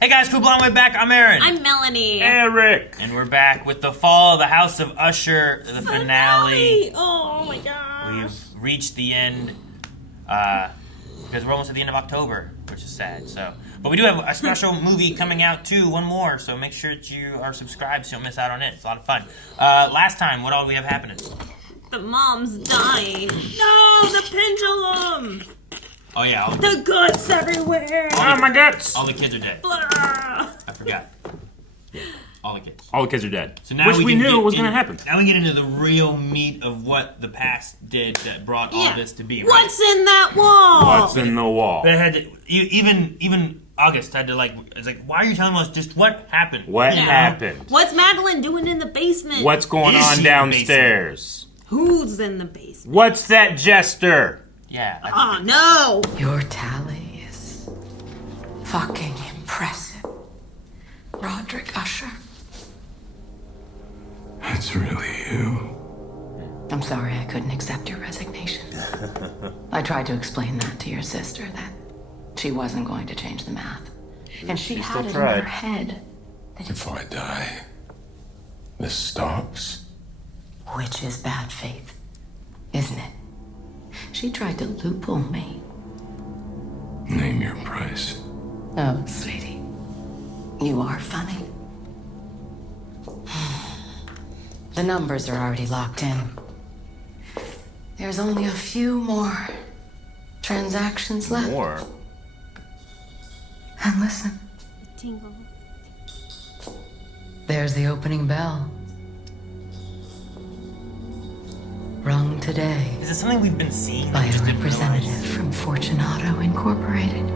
Hey guys, cool blonde way back. I'm Aaron. I'm Melanie. Eric. And we're back with the fall of the House of Usher, the finale. Oh my gosh. We've reached the end because we're almost at the end of October, which is sad. But we do have a special movie coming out too, one more. So make sure that you are subscribed so you don't miss out on it. It's a lot of fun. Last time, what all we have happening? The mom's dying. No, the pendulum. Oh yeah, The guts everywhere. Oh, my guts! all the kids are dead. Blah. I forgot. All the kids. All the kids are dead. So now Which we can knew get was going to in- happen. Now we get into the real meat of what the past did that brought all this to be. Right? What's in that wall? What's in the wall? But it had to, even August had to it's like, why are you telling us just what happened? What Yeah. happened? What's Madeline doing in the basement? What's going Is she on in the downstairs? Who's in the basement? What's that jester? Yeah. Oh no. Your tally is fucking impressive. Roderick Usher. It's really you. I'm sorry I couldn't accept your resignation. I tried to explain that to your sister, that she wasn't going to change the math. And she had it in her head that If I die, this stops. which is bad faith, isn't it? She tried to loophole me. Name your price. Oh, sweetie, you are funny. The numbers are already locked in. There's only a few more transactions left. More. And listen, Tingle. there's the opening bell. Rung today Is it something we've been seeing? by that we just a didn't realize? representative from Fortunato Incorporated.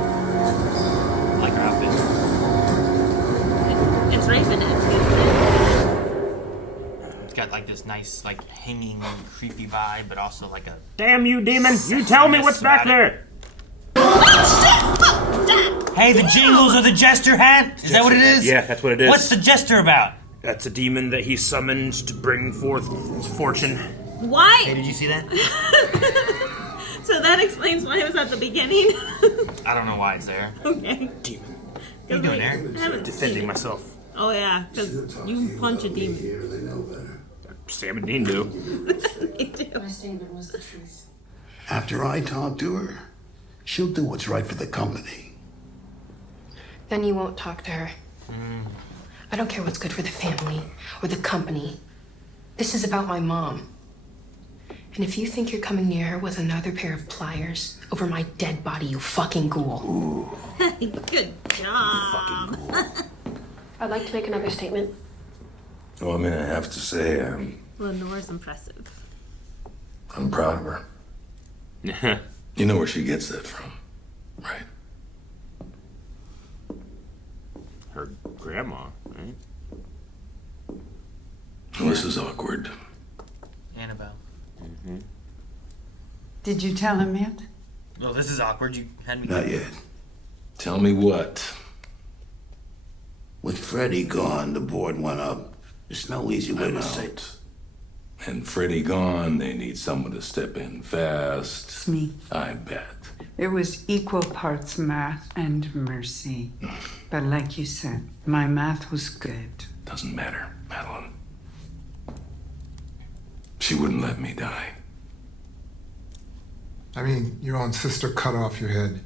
I like her outfit. It's Raven-esque, isn't It's got like this nice, like hanging, creepy vibe, but also like a. Damn you, demon! You tell me what's back there! Hey, the jingles or the jester hat? Is that what it is? Yeah, that's what it is. What's the jester about? That's a demon that he summoned to bring forth fortune. it? Why? Hey, did you see that? So that explains why it was at the beginning. I don't know why it's there. Okay. Demon. What are you doing there? I haven't Defending seen it. myself. Oh yeah, because you punch a demon. Sam and Dean do. They do. My statement was the truth. After I talk to her, she'll do what's right for the company. Then you won't talk to her. I don't care what's good for the family or the company. This is about my mom. And if you think you're coming near her with another pair of pliers over my dead body, you fucking ghoul. Good job. I'd like to make another statement. Well, I mean, I have to say, Lenore's impressive. I'm proud of her. You know where she gets that from, right? Her grandma, right? Well, this is awkward. Annabelle. Did you tell him yet? Well, this is awkward. You had me. Not yet. Tell me what. With Freddie gone, the board went up. There's no easy way I'm to say out. And Freddie gone, they need someone to step in fast. It's me. I bet. It was equal parts math and mercy. But like you said, my math was good. Doesn't matter, Madeline. She wouldn't let me die. I mean, your own sister cut off your head.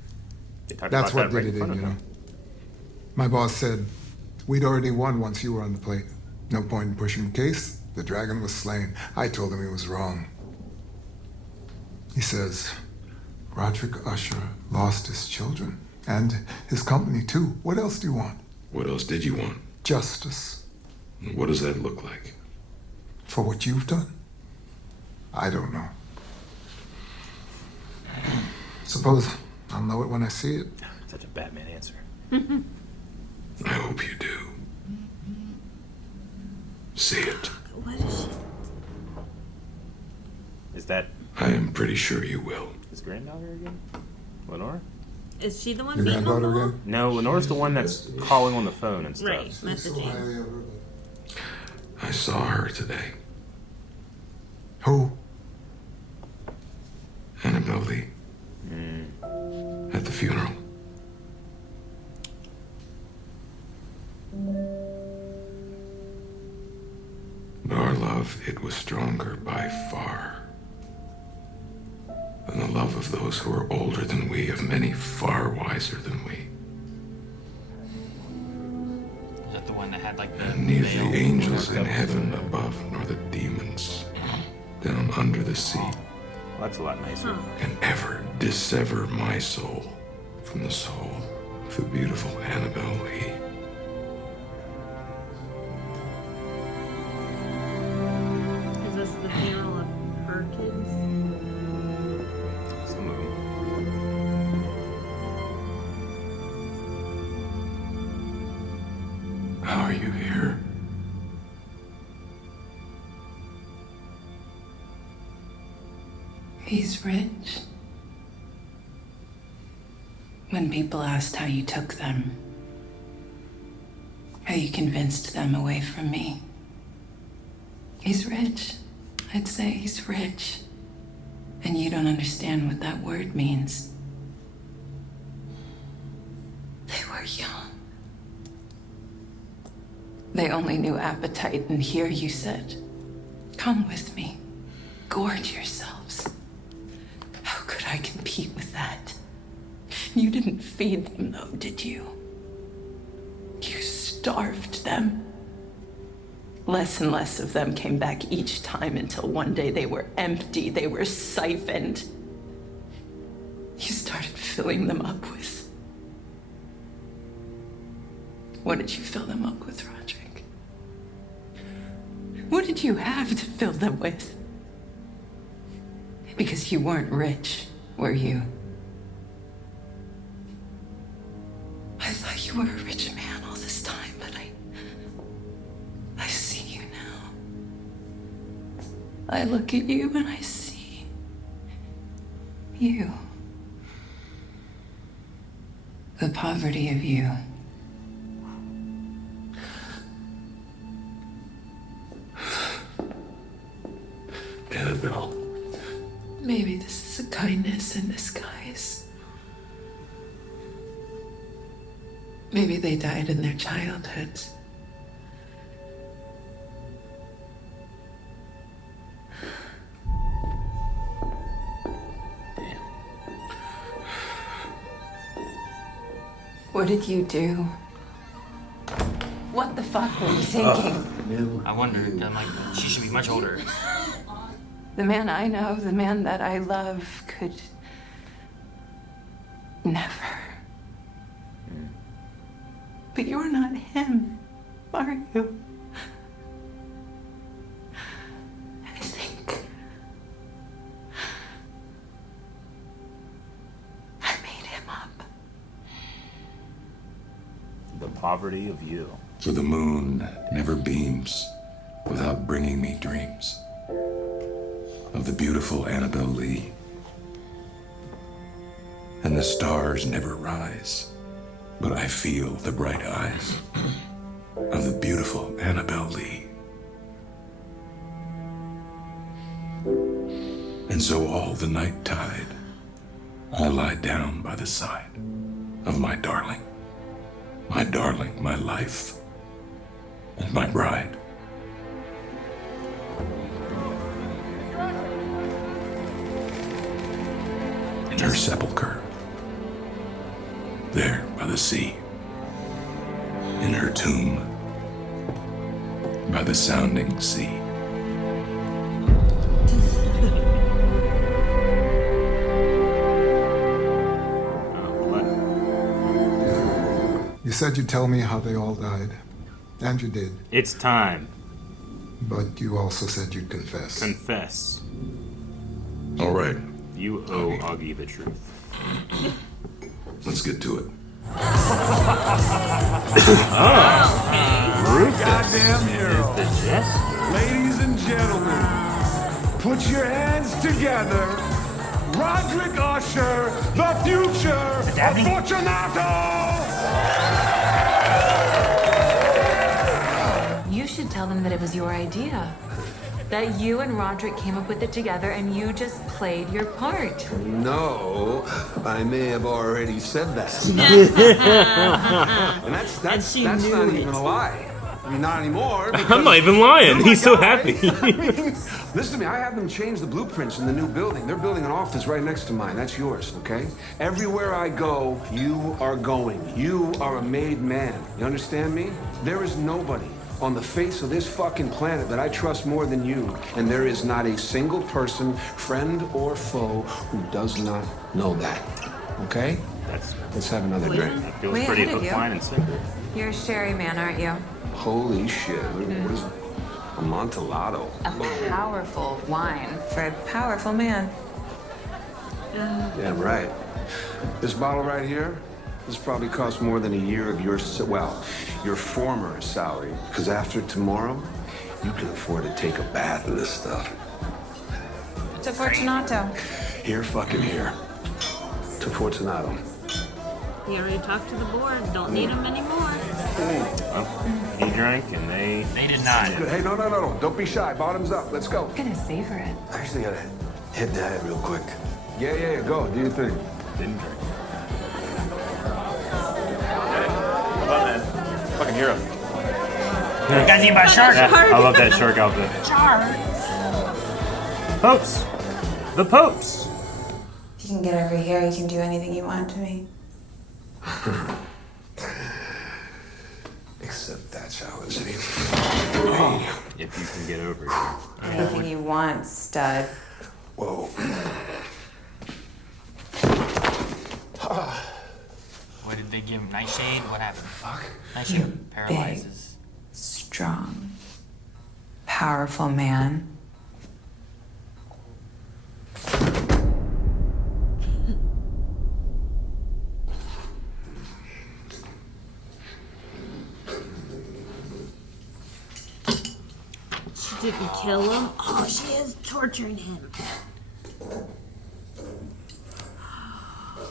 They talked That's about what that did right in it in, front you of know. him. My boss said we'd already won once you were on the plate. No point in pushing the case. The dragon was slain. I told him he was wrong. He says, Roderick Usher lost his children and his company too. What else do you want? What else did you want? Justice. What does that look like? For what you've done? I don't know. Suppose I'll know it when I see it. Such a Batman answer. I hope you do. See it. What is she? Is that I am pretty sure you will. his granddaughter again? Lenore? Is she the one Your beating the granddaughter wall? again? No, Lenore's the one that's calling on the phone and stuff. Right, messaging. I saw her today. Who? funeral. But our love, it was stronger by far than the love of those who are older than we, of many far wiser than we. Is that the one that had like the And neither veil? the angels in heaven above, nor the demons down under the sea Well, that's a lot nicer. can ever dissever my soul from the soul of the beautiful Annabelle Lee. Is this the funeral of her kids? Some of them. How are you here? He's rich. When people asked how you took them, how you convinced them away from me, he's rich. I'd say he's rich. And you don't understand what that word means. They were young. They only knew appetite, and here you said, "Come with me. Gorge yourselves." How could I compete with that? You didn't feed them, though, did you? You starved them. Less and less of them came back each time until one day they were empty, they were siphoned. You started filling them up with... What did you fill them up with, Roderick? What did you have to fill them with? Because you weren't rich, were you? I thought you were a rich man all this time, but I see you now. I look at you and I see you. The poverty of you. Annabelle. Maybe this is a kindness in disguise. Maybe they died in their childhoods. What did you do? What the fuck were you thinking? I wonder. I'm like, she should be much older. The man I know, the man that I love, could never. But you're not him, are you? I think I made him up. The poverty of you. For the moon never beams without bringing me dreams of the beautiful Annabelle Lee. And the stars never rise, but I feel the bright eyes of the beautiful Annabelle Lee. And so all the night tide, I lie down by the side of my darling, my life, and my bride. In her sepulcher, there by the sea, in her tomb, by the sounding sea. You said you'd tell me how they all died. And you did. It's time. But you also said you'd confess. Confess. All right, You owe Augie the truth. let's get to it. Goddamn hero. Ladies and gentlemen, put your hands together. Roderick Usher, the future of Fortunato! You should tell them that it was your idea. that you and Roderick came up with it together and you just played your part. No, I may have already said that. And that's not even a lie. I mean, not anymore. I'm not even lying. He's so happy. Listen to me, I have them change the blueprints in the new building. They're building an office right next to mine. That's yours, okay? Everywhere I go, you are going. You are a made man. You understand me? There is nobody on the face of this fucking planet that I trust more than you. And there is not a single person, friend or foe, who does not know that. Okay? Let's have another drink. That feels pretty hook, line, and sinker. You're a sherry man, aren't you? Holy shit. What is Amontillado? A powerful wine for a powerful man. Yeah, right. This bottle right here, this probably costs more than a year of your former salary. Because after tomorrow, you can afford to take a bath in this stuff. To Fortunato. Here, fucking here. To Fortunato. He already talked to the board. Don't need him anymore. Well, he drank and they did not. Hey, no. Don't be shy. Bottoms up. Let's go. I'm gonna savor it. I actually gotta hit that real quick. Yeah. Go. Do your thing. didn't drink. How about that? Fucking hero. You guys eat by shark. Yeah, I love that shark outfit. Shark. Popes. The Popes. You can get over here. You can do anything you want to me. Except that challenge. If you can get over here. Anything you want, stud. Whoa. What did they give him? Nightshade? What happened? Fuck. Nightshade paralyzes. Big, strong, powerful man. She didn't kill him. Oh, she is torturing him.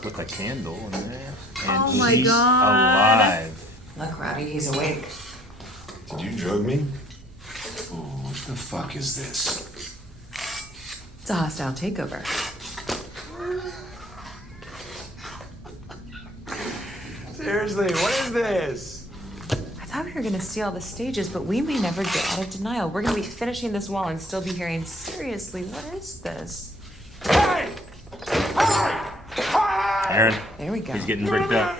With a candle in there. And Oh my she's God. alive. Look, Rowdy, he's awake. Did you drug me? Oh, what the fuck is this? It's a hostile takeover. Seriously, what is this? I thought we were gonna see all the stages, but we may never get out of denial. We're gonna be finishing this wall and still be hearing, seriously, what is this? Hey! Aaron. There we go. He's getting bricked up.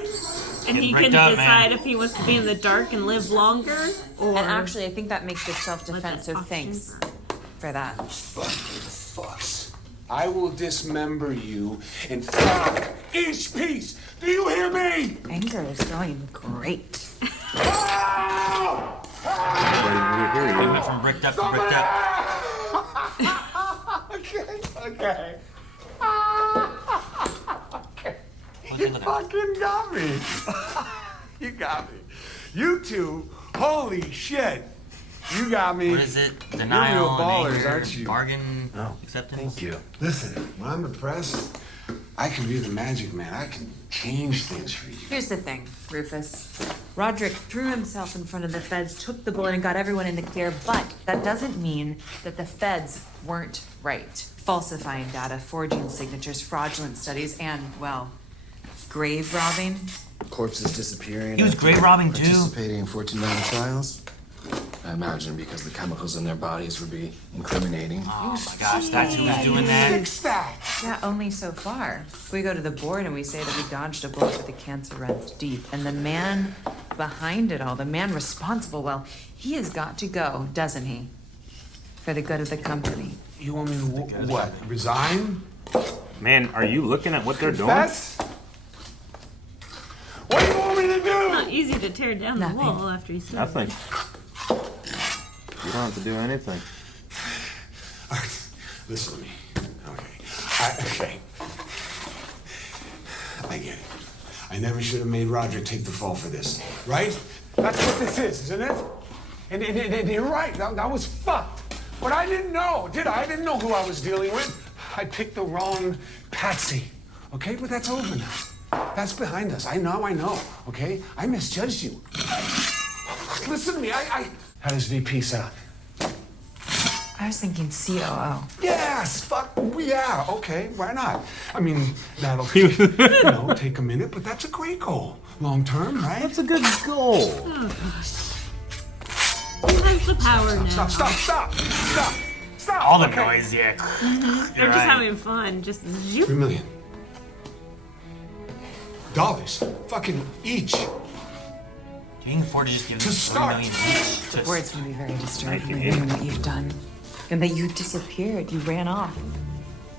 And he bricked couldn't up, decide man. if he was to be in the dark and live longer, or... And actually, I think that makes it self-defense, so What the thanks for that. Fucks. I will dismember you in 5 each piece. Do you hear me? Anger is going great. He went from bricked up to bricked up. Okay. You fucking got me. You got me. You two, holy shit. You got me. What is it? You're Denial, real ballers, anger, aren't you? bargain, No. acceptance. Thank you. Listen, when I'm depressed, I can be the magic man. I can change things for you. Here's the thing, Rufus. Roderick threw himself in front of the feds, took the bullet, and got everyone in the clear, but that doesn't mean that the feds weren't right. Falsifying data, forging signatures, fraudulent studies, and, well, grave robbing. Corpses disappearing. He was grave robbing too. Participating in 14 trials. I imagine because the chemicals in their bodies would be incriminating. Oh my gosh, that's who was doing that. Yeah, only so far. We go to the board and we say that we dodged a bullet but the cancer runs deep. And the man behind it all, the man responsible, well, he has got to go, doesn't he? For the good of the company. You want me to what? Resign? Man, are you looking at what they're doing? Confess? What do you want me to do? It's not easy to tear down Nothing. the wall after he said Nothing. You don't have to do anything. Listen to me. Okay. I get it. I never should have made Roger take the fall for this, right? That's what this is, isn't it? And you're right. That was fucked. But I didn't know, did I? I didn't know who I was dealing with. I picked the wrong patsy. Okay, but that's over now. That's behind us. I know. Okay, I misjudged you. Listen to me. How does VP sound? I was thinking COO. Yes, fuck, yeah, okay, why not? I mean, that'll, take a minute, but that's a great goal. Long term, right? That's a good goal. Oh, gosh. Who has the power now? Stop! All the noise, yeah. They're just having fun. Just zoop. $3 million. Dollars. Fucking each. You can afford to just give them $3 million each. The board's gonna be very disturbed when knowing what you've done. And that you disappeared. You ran off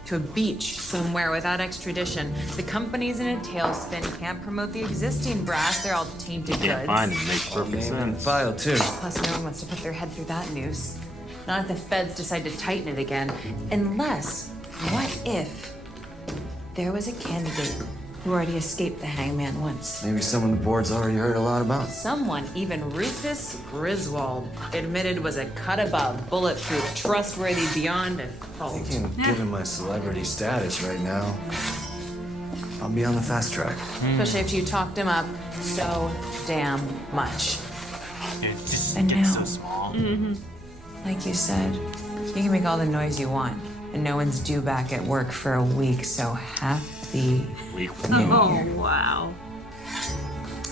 to a beach somewhere without extradition. The company's in a tailspin, can't promote the existing brass. They're all tainted goods. Fine, it makes perfect sense. File too. Plus, no one wants to put their head through that noose. Not if the feds decide to tighten it again. Unless, what if there was a candidate who already escaped the hangman once? Maybe someone the board's already heard a lot about. Someone even Rufus Griswold admitted was a cut above, bulletproof, trustworthy beyond a fault. Thinking, given my celebrity status right now, I'll be on the fast track. Especially after you talked him up so damn much. It's just And gets now- so small. Like you said, you can make all the noise you want, and no one's due back at work for a week, so happy New Oh, Year. wow.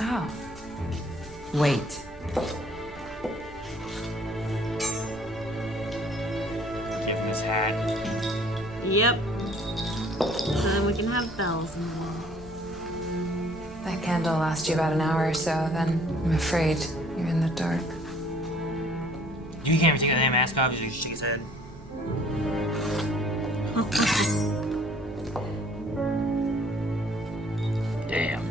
Oh. Wait. Give him his hat. Yep. So then we can have bells in the wall. That candle lasts you about an hour or so, then I'm afraid you're in the dark. You can't even take the damn mask off, you just shake his head. Damn.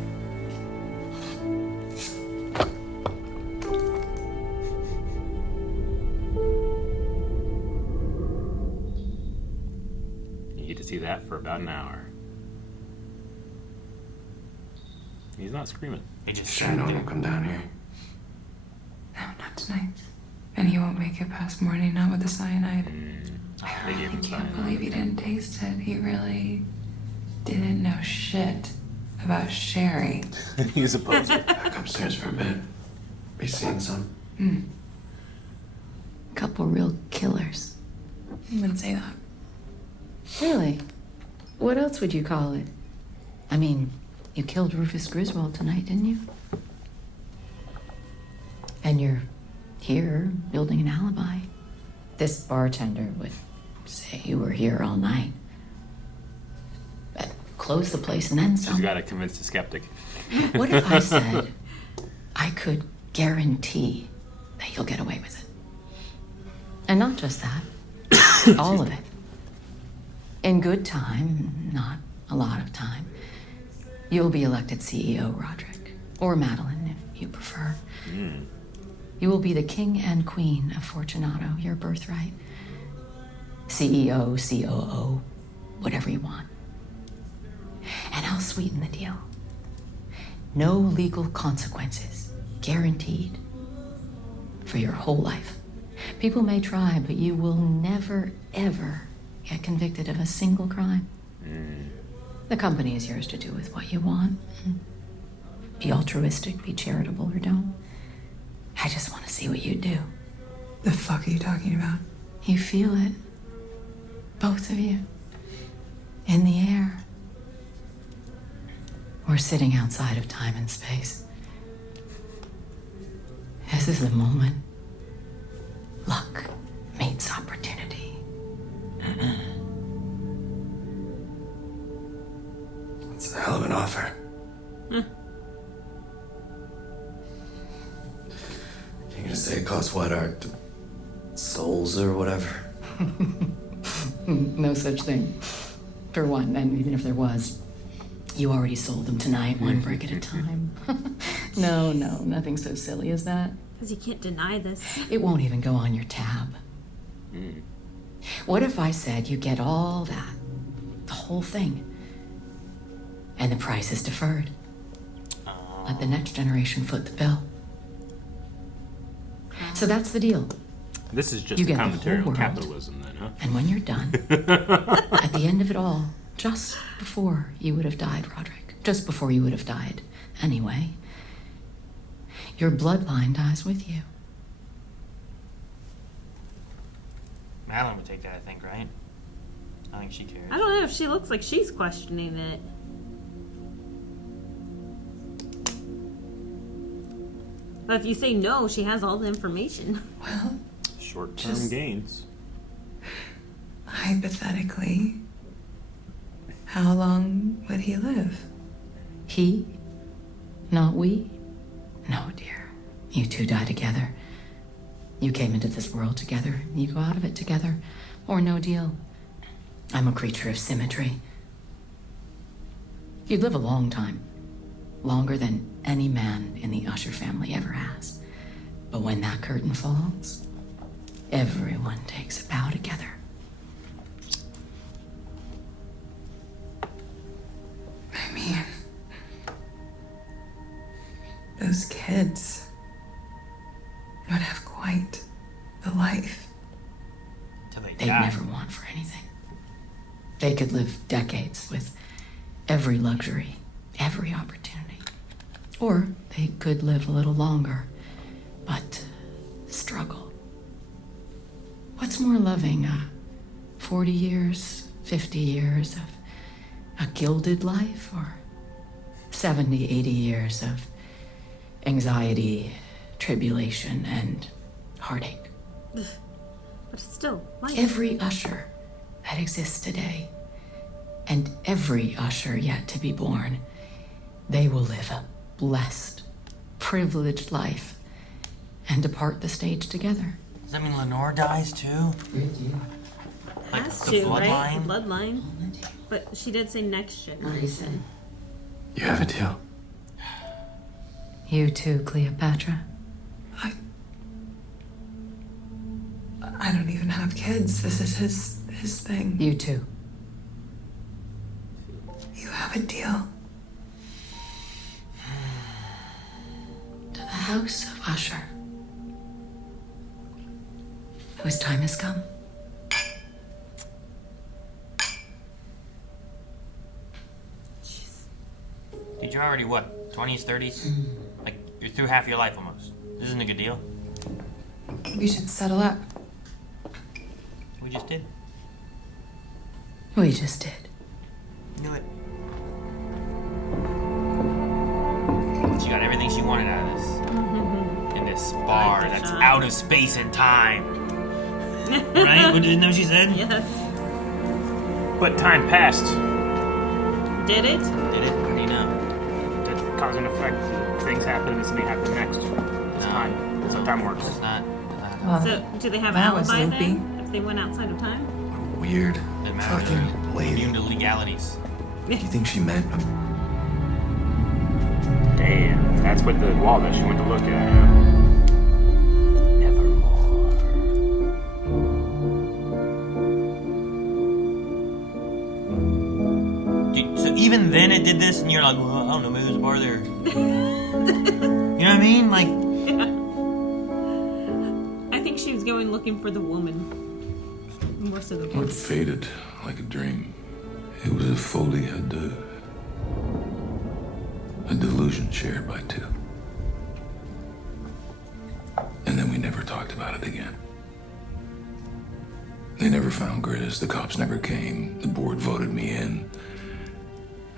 You get to see that for about an hour. He's not screaming. He just Sure, no one will come down here. No, not tonight. And he won't make it past morning, not with the cyanide. They gave him I can't cyanide. believe he didn't taste it. He really didn't know shit about Sherry. He's a poser. Back upstairs for a bit. Be seeing some. Couple real killers. I wouldn't say that. Really? What else would you call it? I mean, you killed Rufus Griswold tonight, didn't you? And you're here building an alibi. This bartender would say you were here all night. But close the place and then She's some. got to convince the skeptic. What if I said I could guarantee that you'll get away with it? And not just that, all of it. In good time, not a lot of time, you'll be elected CEO, Roderick. Or Madeline, if you prefer. You will be the king and queen of Fortunato, your birthright. CEO, COO, whatever you want. And I'll sweeten the deal. No legal consequences, guaranteed, for your whole life. People may try, but you will never, ever get convicted of a single crime. The company is yours to do with what you want. Be altruistic, be charitable, or don't. I just want to see what you do. The fuck are you talking about? You feel it. Both of you. In the air. We're sitting outside of time and space. This is the moment. Luck meets opportunity. It's a hell of an offer. You're gonna say it costs what, our souls or whatever? No such thing. For one, and even if there was, you already sold them tonight, one brick at a time. No, nothing so silly as that. Because you can't deny this. It won't even go on your tab. What if I said you get all that, the whole thing, and the price is deferred? Let the next generation foot the bill. So that's the deal. This is just You a get the commentary whole on world. capitalism, then, huh? And when you're done, at the end of it all, just before you would have died, Roderick, just before you would have died anyway, your bloodline dies with you. Madeline would take that, I think, right? I think she cares. I don't know if she looks like she's questioning it. But if you say no, she has all the information. Well, short-term gains. Hypothetically, how long would he live? He? Not we? No, dear. You two die together. You came into this world together. You go out of it together. Or no deal. I'm a creature of symmetry. You'd live a long time. Longer than any man in the Usher family ever has. But when that curtain falls, everyone takes a bow together. I mean, those kids would have quite the life. They'd never want for anything. They could live decades with every luxury, every opportunity. Or they could live a little longer, but struggle. What's more loving, 40 years, 50 years of a gilded life, or 70, 80 years of anxiety, tribulation, and heartache? But it's still life. Every Usher that exists today, and every Usher yet to be born, they will live a blessed, privileged life and depart the stage together. Does that mean Lenore dies too? Like Has the to, right? bloodline? The bloodline. But she did say next generation. You have a deal. You too, Cleopatra. I don't even have kids. This is his thing. You too. You have a deal. To the house of Usher, whose time has come. Dude, you're already what? 20s, 30s? Like, you're through half your life almost. This isn't a good deal. We should settle up. We just did. We just did. Knew it. She got everything she wanted out of this. In this bar that's out of space and time. Right? What did know she said? Yes. But time passed. Did it? Did it? How do you know? That's cause and effect. Things happen and something happens next. It's time. That's how time works. It's not. So, do they have an that was alibi loopy. then? If they went outside of time? Weird. Doesn't matter. Fucking lady. Immune to legalities. Do you think she meant? Damn, that's what the wall that she went to look at. Nevermore. Dude, so even then it did this, and you're like, well, I don't know, maybe there's a bar there. You know what I mean? Like, I think she was going looking for the woman. More so the It woman. faded like a dream. It was a folie à deux. A delusion shared by two. And then we never talked about it again. They never found Grizz. The cops never came. The board voted me in.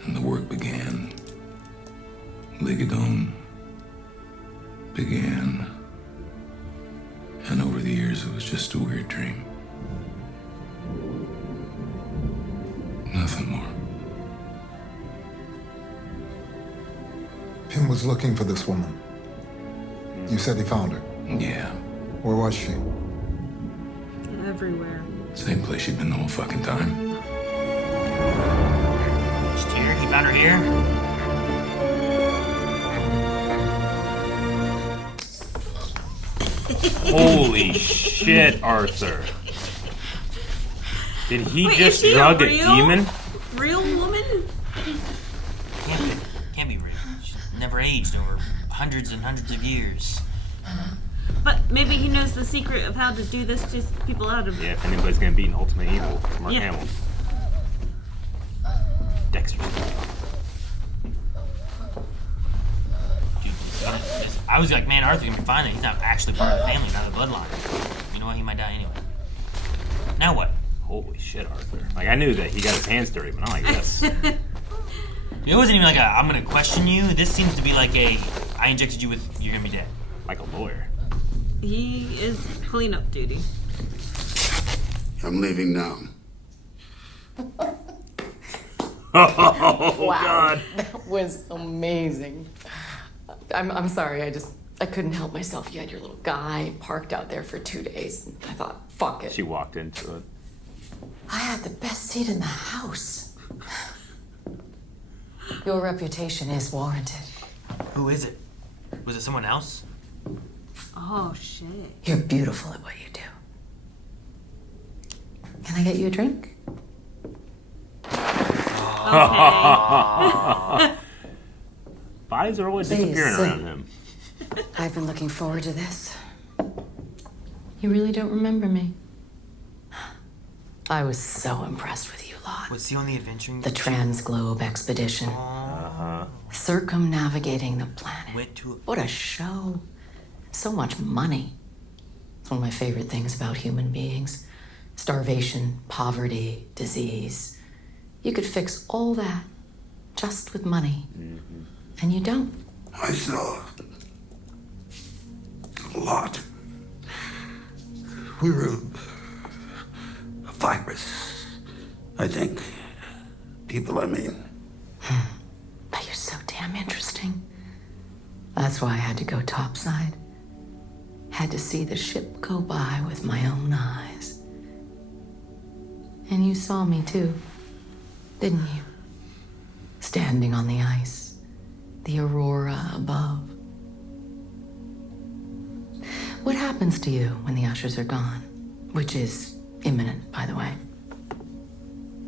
And the work began. Ligadone began. And over the years, it was just a weird dream. Nothing more. Pim was looking for this woman. You said he found her. Yeah. Where was she? Everywhere. Same place she'd been the whole fucking time. she's here. He found her here. Holy shit, Arthur. Did he Wait, just is she drug a real, demon? Real woman? Can't be real. She's never aged over hundreds and hundreds of years. But maybe he knows the secret of how to do this, just people out of Yeah, if anybody's gonna beat an ultimate evil, Mark Yeah. Hamill. Dexter. I was like, man, Arthur's gonna be fine. He's not actually part of the family, not the bloodline. You know what? He might die anyway. Now what? Holy shit, Arthur. Like, I knew that he got his hands dirty, but not like this. It wasn't even like a, I'm gonna question you. This seems to be like a, I injected you with, you're gonna be dead. Like a lawyer. He is cleanup duty. I'm leaving now. Oh, Wow. God. That was amazing. I'm sorry, I couldn't help myself. You had your little guy parked out there for 2 days. And I thought, fuck it. She walked into it. I had the best seat in the house. Your reputation is warranted. Who is it? Was it someone else? Oh, shit. You're beautiful at what you do. Can I get you a drink? Okay. Bodies are always Please, disappearing sit. around him. I've been looking forward to this. You really don't remember me? I was so impressed with you lot. Was he on the adventuring? The Transglobe expedition. Circumnavigating the planet. Went to What a show. So much money. It's one of my favorite things about human beings. Starvation, poverty, disease. You could fix all that just with money. And you don't. I saw a lot. We were a virus, I think. People, I mean. But you're so damn interesting. That's why I had to go topside. Had to see the ship go by with my own eyes. And you saw me too, didn't you? Standing on the ice, the aurora above. What happens to you when the Ushers are gone? Which is imminent, by the way.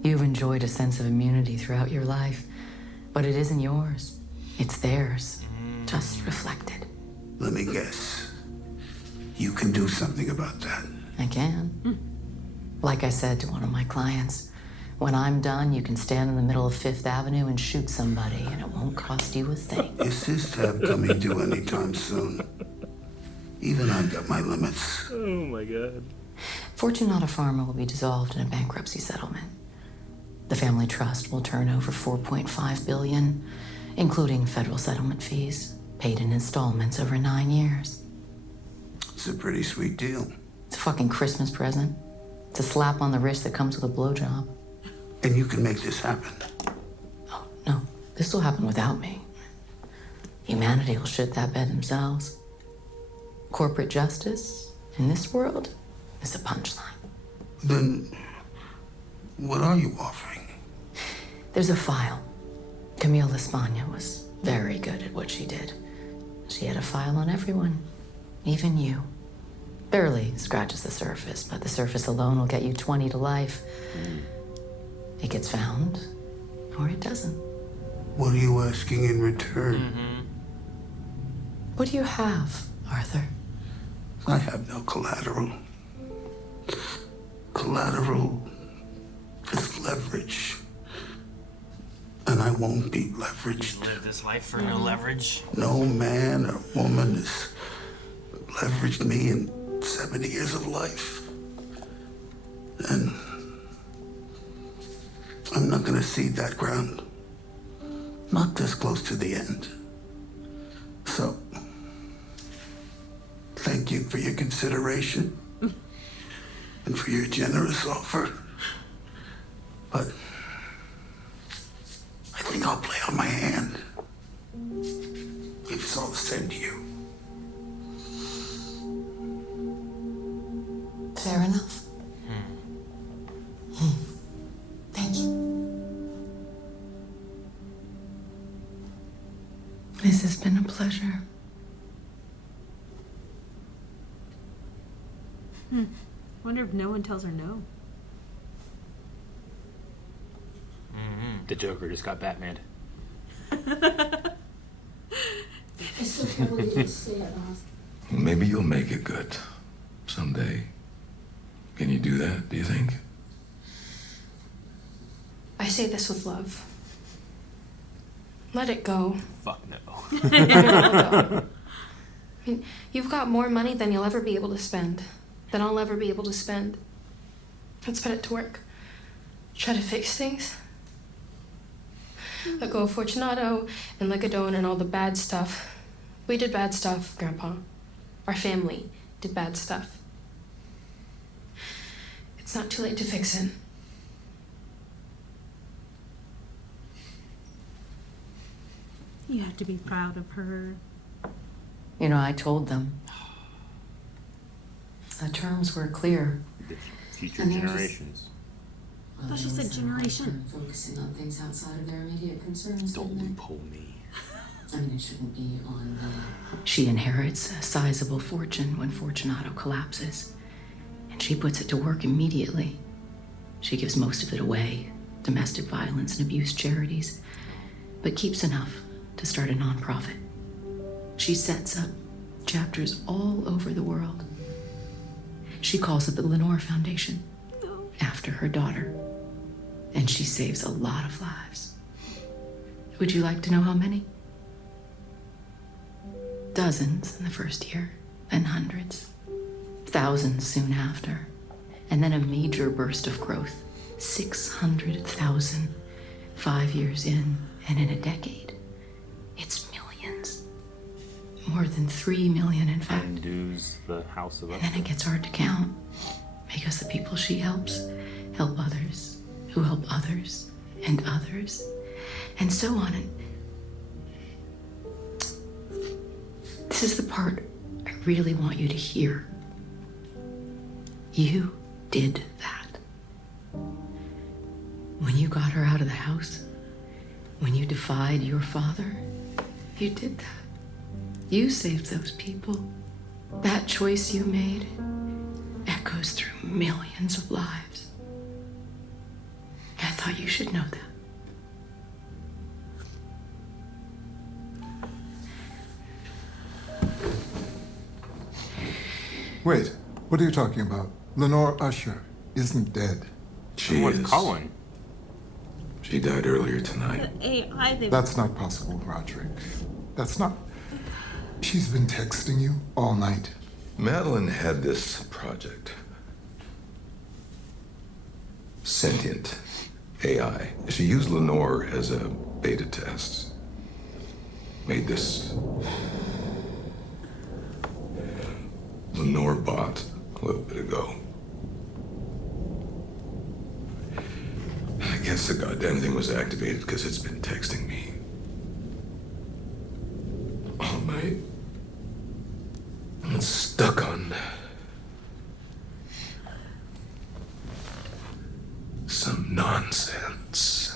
You've enjoyed a sense of immunity throughout your life, but it isn't yours. It's theirs, just reflected. Let me guess. You can do something about that. I can. Like I said to one of my clients, when I'm done, you can stand in the middle of Fifth Avenue and shoot somebody, and it won't cost you a thing. Is this tab coming due anytime soon? Even I've got my limits. Oh my God. Fortunata Pharma will be dissolved in a bankruptcy settlement. The family trust will turn over $4.5 billion, including federal settlement fees, paid in installments over 9 years. It's a pretty sweet deal. It's a fucking Christmas present. It's a slap on the wrist that comes with a blowjob. And you can make this happen. Oh, no. This will happen without me. Humanity will shit that bed themselves. Corporate justice in this world is a punchline. Then, what are you offering? There's a file. Camille L'Espagne was very good at what she did. She had a file on everyone, even you. Barely scratches the surface, but the surface alone will get you 20 to life. It gets found, or it doesn't. What are you asking in return? What do you have, Arthur? I have no collateral. Collateral is leverage. And I won't be leveraged. Live this life for no leverage. No man or woman has leveraged me in 70 years of life. And I'm not gonna cede that ground. Not this close to the end. So, thank you for your consideration and for your generous offer. But I think I'll play on my hand. If it's all the same to you. Fair enough. Thank you. This has been a pleasure. Wonder if no one tells her no. The Joker just got Batman. Maybe you'll make it good someday. Can you do that, do you think? I say this with love. Let it go. Fuck no. Let it all go. I mean, you've got more money than you'll ever be able to spend. Than I'll ever be able to spend. Let's put it to work. Try to fix things. Let go of Fortunato and Legadone and all the bad stuff. We did bad stuff, Grandpa. Our family did bad stuff. It's not too late to fix it. You have to be proud of her. You know, I told them. The terms were clear. Future And they were generations. I thought she said generation. Focusing on things outside of their immediate concerns. Don't pull me. I mean, it shouldn't be on them. She inherits a sizable fortune when Fortunato collapses, and she puts it to work immediately. She gives most of it away, domestic violence and abuse charities, but keeps enough to start a nonprofit. She sets up chapters all over the world. She calls it the Lenore Foundation, after her daughter, and she saves a lot of lives. Would you like to know how many? Dozens in the first year, then hundreds, thousands soon after, and then a major burst of growth, 600,000, 5 years in, and in a decade, it's millions. More than 3 million, in fact. Undoes the house of And then it gets hard to count, because the people she helps help others, who help others, and so on. And this is the part I really want you to hear. You did that. When you got her out of the house, when you defied your father, you did that. You saved those people. That choice you made echoes through millions of lives. I thought you should know that. Wait, what are you talking about? Lenore Usher isn't dead. She What's is. Colin? She died earlier tonight. AI, they... That's not possible, Roderick. That's not... She's been texting you all night. Madeline had this project. Sentient AI. She used Lenore as a beta test. Made this Lenore bot a little bit ago. I guess the goddamn thing was activated because it's been texting me all night. I'm stuck on some nonsense.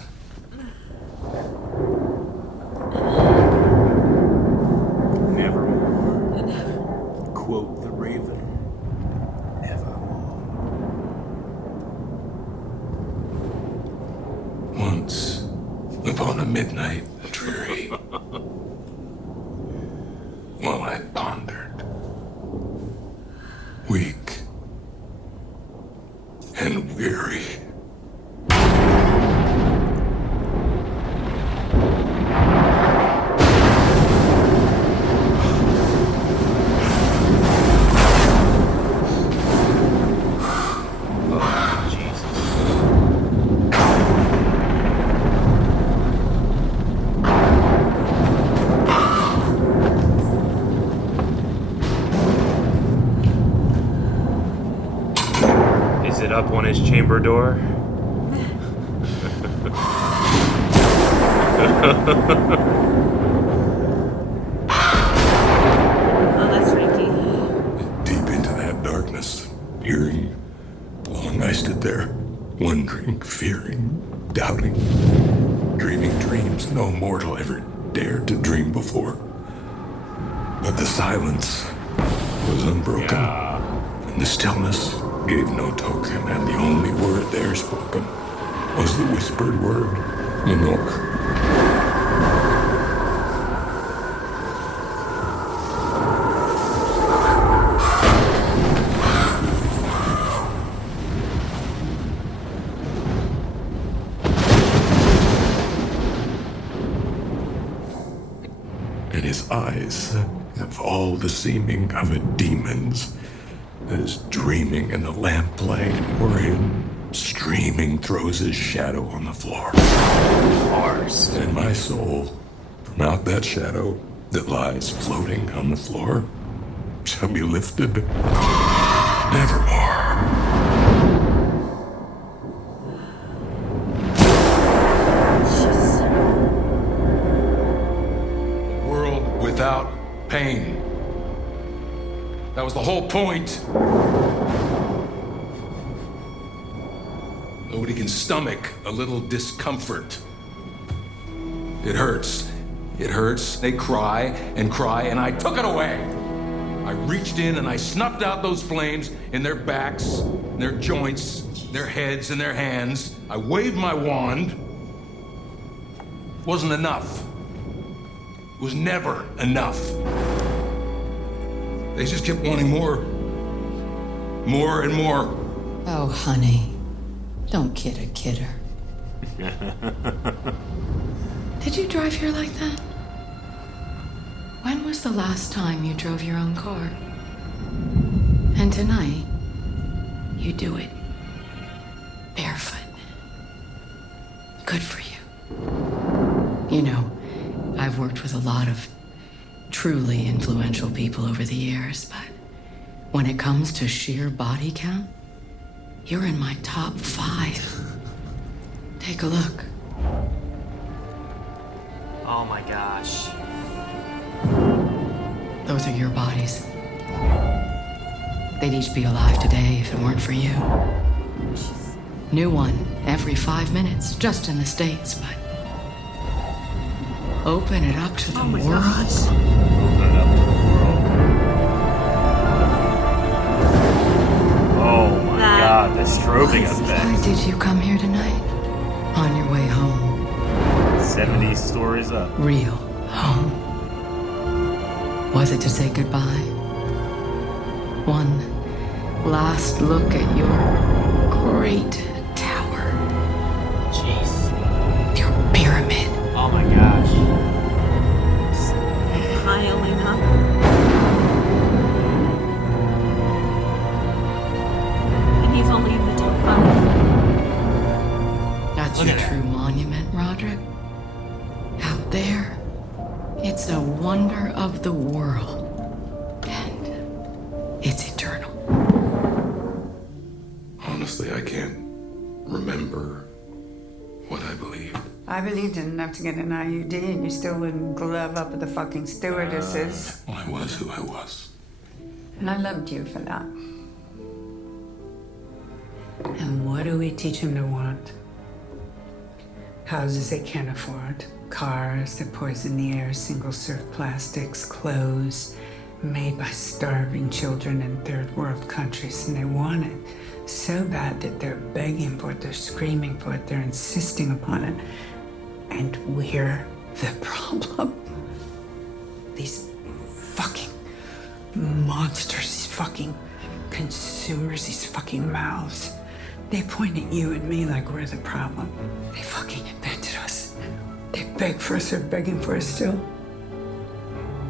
Nevermore. Quote the Raven. Nevermore. Once, upon a midnight dreary, while I pondered, weak and weary, Up on his chamber door. Oh, that's freaky. deep into that darkness, hearing, long I stood there, wondering, fearing, doubting, dreaming dreams no mortal ever dared to dream before. But the silence was unbroken, and the stillness gave no token, and the only word there spoken was the whispered word, Lenore. And his eyes have all the seeming of a demon's, as dreaming in the lamplight, worrying, Streaming throws his shadow on the floor. Bars. And my soul, from out that shadow that lies floating on the floor, shall be lifted nevermore. A world without pain. That was the whole point. Nobody can stomach a little discomfort. It hurts. It hurts. They cry, and I took it away. I reached in and I snuffed out those flames in their backs, their joints, their heads, and their hands. I waved my wand. Wasn't enough. It was never enough. They just kept wanting more. More and more. Oh, honey. Don't kid a kidder. Did you drive here like that? When was the last time you drove your own car? And tonight, you do it barefoot. Good for you. You know, I've worked with a lot of truly influential people over the years, but when it comes to sheer body count, you're in my top 5. Take a look. Oh my gosh. Those are your bodies. They'd each be alive today if it weren't for you. New one every 5 minutes, just in the States, but open it up to the world. Open it up to the world. Oh my god, the strobing effect. Why did you come here tonight? On your way home. 70 stories up. Real home. Was it to say goodbye? One last look at your great tower. Jeez. Your pyramid. Oh my gosh. Smiling up. And he's only in the top 5. That's Look your at true monument, Roderick. Out there, it's a wonder of the world. And it's eternal. Honestly, I can't remember what I believed. I believed in enough to get an IUD, and you still wouldn't glove up with the fucking stewardesses. Well, I was who I was. And I loved you for that. And what do we teach them to want? Houses they can't afford, cars that poison the air, single-serve plastics, clothes made by starving children in third world countries, and they want it so bad that they're begging for it, they're screaming for it, they're insisting upon it. And we're the problem. These fucking monsters, these fucking consumers, these fucking mouths. They point at you and me like we're the problem. They fucking invented us. They beg for us, they're begging for us still.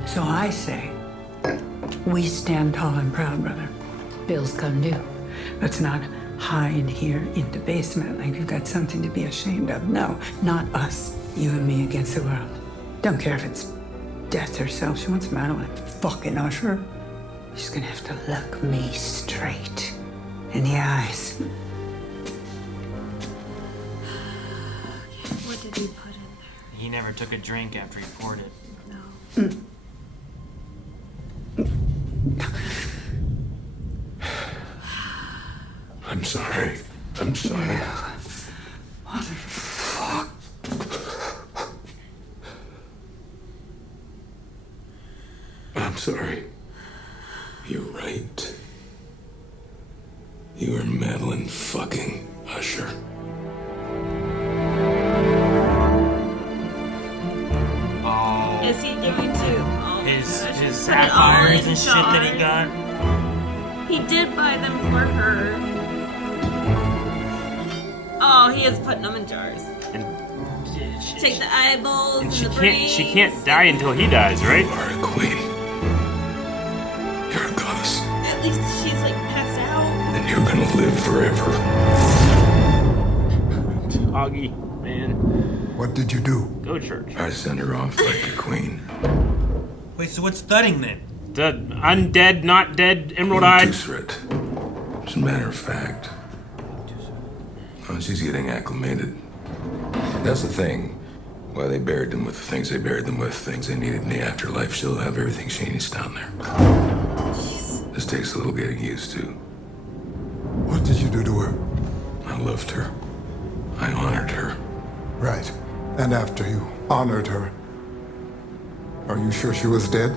So I say, we stand tall and proud, brother. Bills come due. Let's not hide here in the basement like we've got something to be ashamed of. No, not us. You and me against the world. Don't care if it's death herself. She wants Madelyn fucking Usher. She's gonna have to look me straight in the eyes. What did he put in there? He never took a drink after he poured it. No. I'm sorry. I'm sorry. What the fuck? I'm sorry. You're right. You are Madelyn fucking Usher. Oh. Is he doing too? Oh His gosh, his put it all sapphires in and shit that he jars. got. He did buy them for her. Oh, he is putting them in jars. And Take the eyeballs and She the can't. brains. She can't die until he dies, right? You are a queen. You're a goddess. At least she's like passed out. And you're gonna live forever. Augie, man. What did you do? Go to church. I sent her off like a queen. Wait, so what's thudding then? The undead, not dead, emerald-eyed. As a matter of fact. Oh, she's getting acclimated. That's the thing. Why they buried them with the things they buried them with, things they needed in the afterlife. She'll have everything she needs down there. This takes a little getting used to. What did you do to her? I loved her. I honored her. Right. And after you honored her, are you sure she was dead?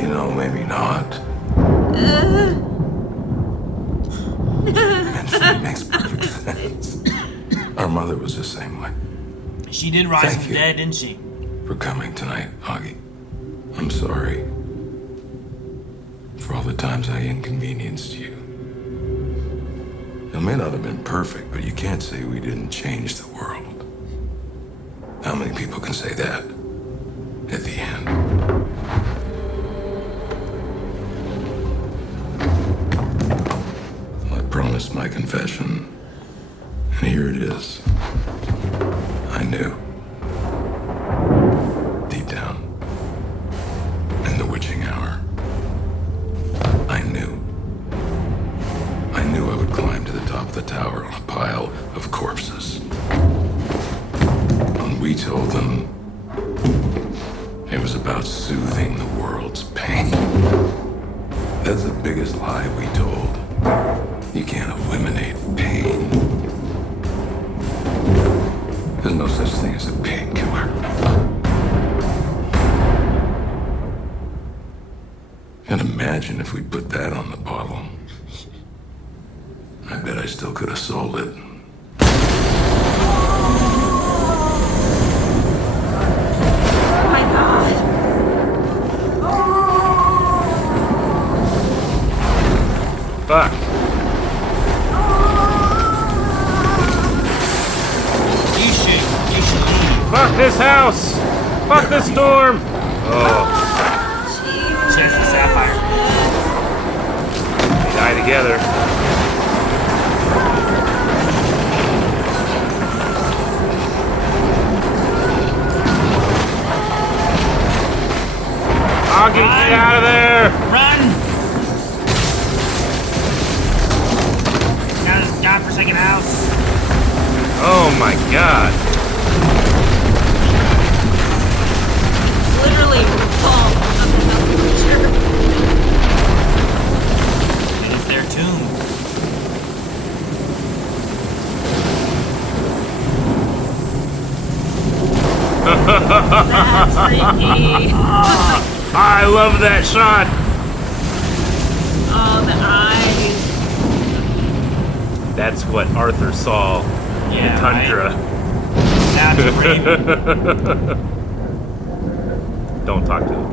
You know, maybe not. It makes perfect sense. Our mother was the same way. She did rise from the dead, didn't she? For coming tonight, Augie. I'm sorry. For all the times I inconvenienced you. It may not have been perfect, but you can't say we didn't change the world. How many people can say that at the end? I promised my confession, and here it is. I knew. Deep down, in the witching hour, I knew. I knew I would climb to the top of the tower on a pile of corpses. When we told them it was about soothing the world's pain. That's the biggest lie we told. You can't eliminate pain. There's no such thing as a painkiller. And imagine if we put that on the bottle. I bet I still could have sold it. Oh my god. Fuck. You should leave. Fuck this house! Fuck this storm! Oh. She has the sapphire. They die together. Augie, get out of there! Run! Got this godforsaken house. Oh my god. Literally fall of another creature. And it's their tomb. That's freaky. I love that shot. Oh, the eyes. That's what Arthur saw in the tundra. Now it's Raven. Don't talk to him.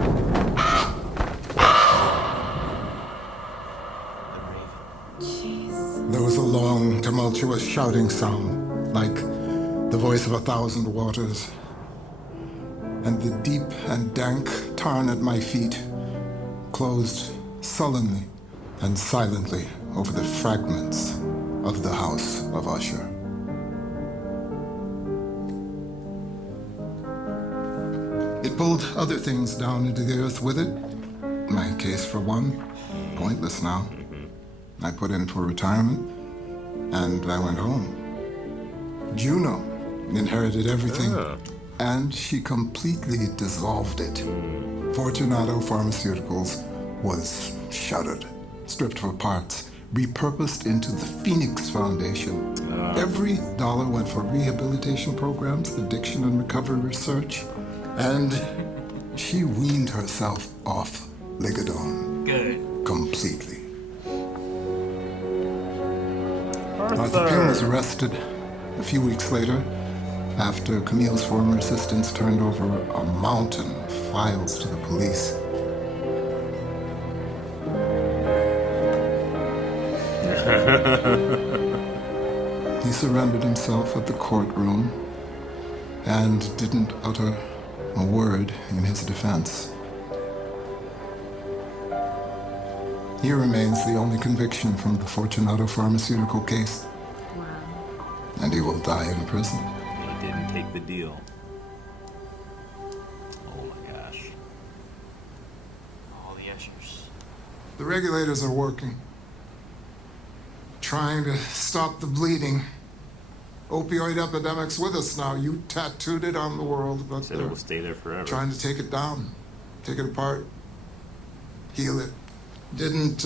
There was a long, tumultuous shouting sound, like the voice of 1,000 waters. And the deep and dank tarn at my feet closed sullenly and silently over the fragments of the house of Usher. It pulled other things down into the earth with it. My case, for one, pointless now. I put in for retirement, and I went home. Juno inherited everything, and she completely dissolved it. Fortunato Pharmaceuticals was shuttered, stripped for parts, repurposed into the Phoenix Foundation. Every dollar went for rehabilitation programs, addiction and recovery research, and she weaned herself off Ligadone. Good. Completely. Arthur Pym was arrested a few weeks later after Camille's former assistants turned over a mountain of files to the police. He surrendered himself at the courtroom and didn't utter a word in his defense. He remains the only conviction from the Fortunato pharmaceutical case. Wow. And he will die in prison. He didn't take the deal. Oh my gosh. All the Ushers. The regulators are working, trying to stop the bleeding. Opioid epidemic's with us now. You tattooed it on the world, but Said it will stay there forever. trying to take it down, take it apart, heal it. Didn't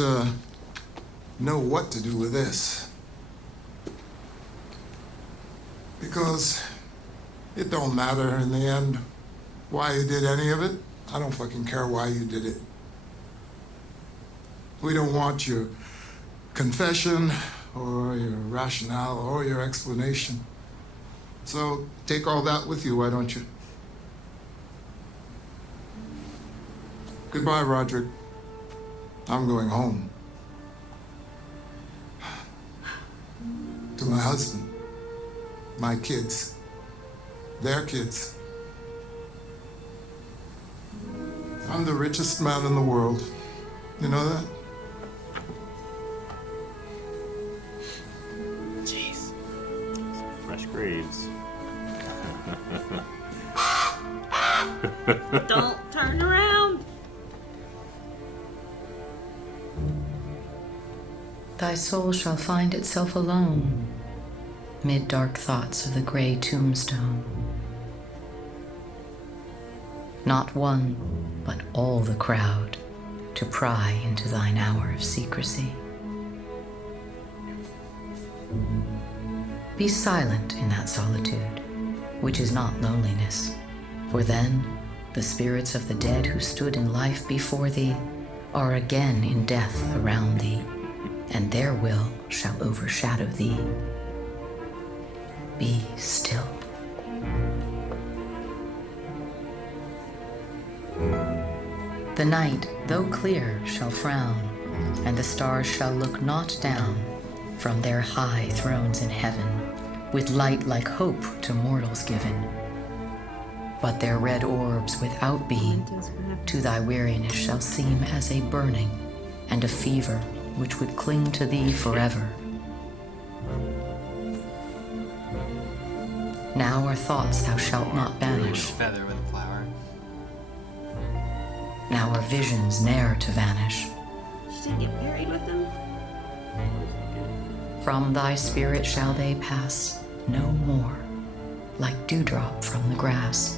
know what to do with this. Because it don't matter in the end why you did any of it. I don't fucking care why you did it. We don't want your confession or your rationale or your explanation. So take all that with you, why don't you? Goodbye, Roderick. I'm going home. To my husband, my kids, their kids. I'm the richest man in the world. You know that? Jeez. Fresh graves. Don't turn around. Thy soul shall find itself alone, mid dark thoughts of the gray tombstone. Not one, but all the crowd, to pry into thine hour of secrecy. Be silent in that solitude, which is not loneliness, for then the spirits of the dead who stood in life before thee are again in death around thee, and their will shall overshadow thee. Be still. The night, though clear, shall frown, and the stars shall look not down from their high thrones in heaven, with light like hope to mortals given. But their red orbs without being to thy weariness shall seem as a burning and a fever which would cling to thee forever. Now are thoughts thou shalt not banish. Feather with a flower. Now are visions ne'er to vanish. She didn't get married with him. From thy spirit shall they pass no more, like dewdrop from the grass.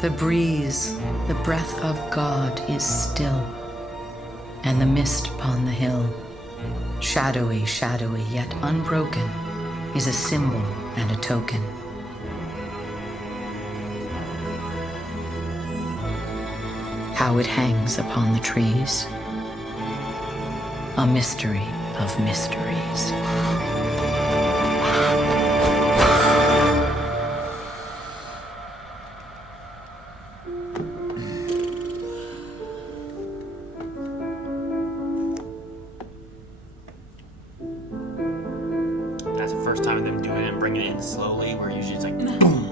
The breeze, the breath of God is still, and the mist upon the hill, shadowy, shadowy, yet unbroken, is a symbol and a token. How it hangs upon the trees, a mystery of mysteries. That's the first time of them doing it and bringing it in slowly, where usually it's like boom.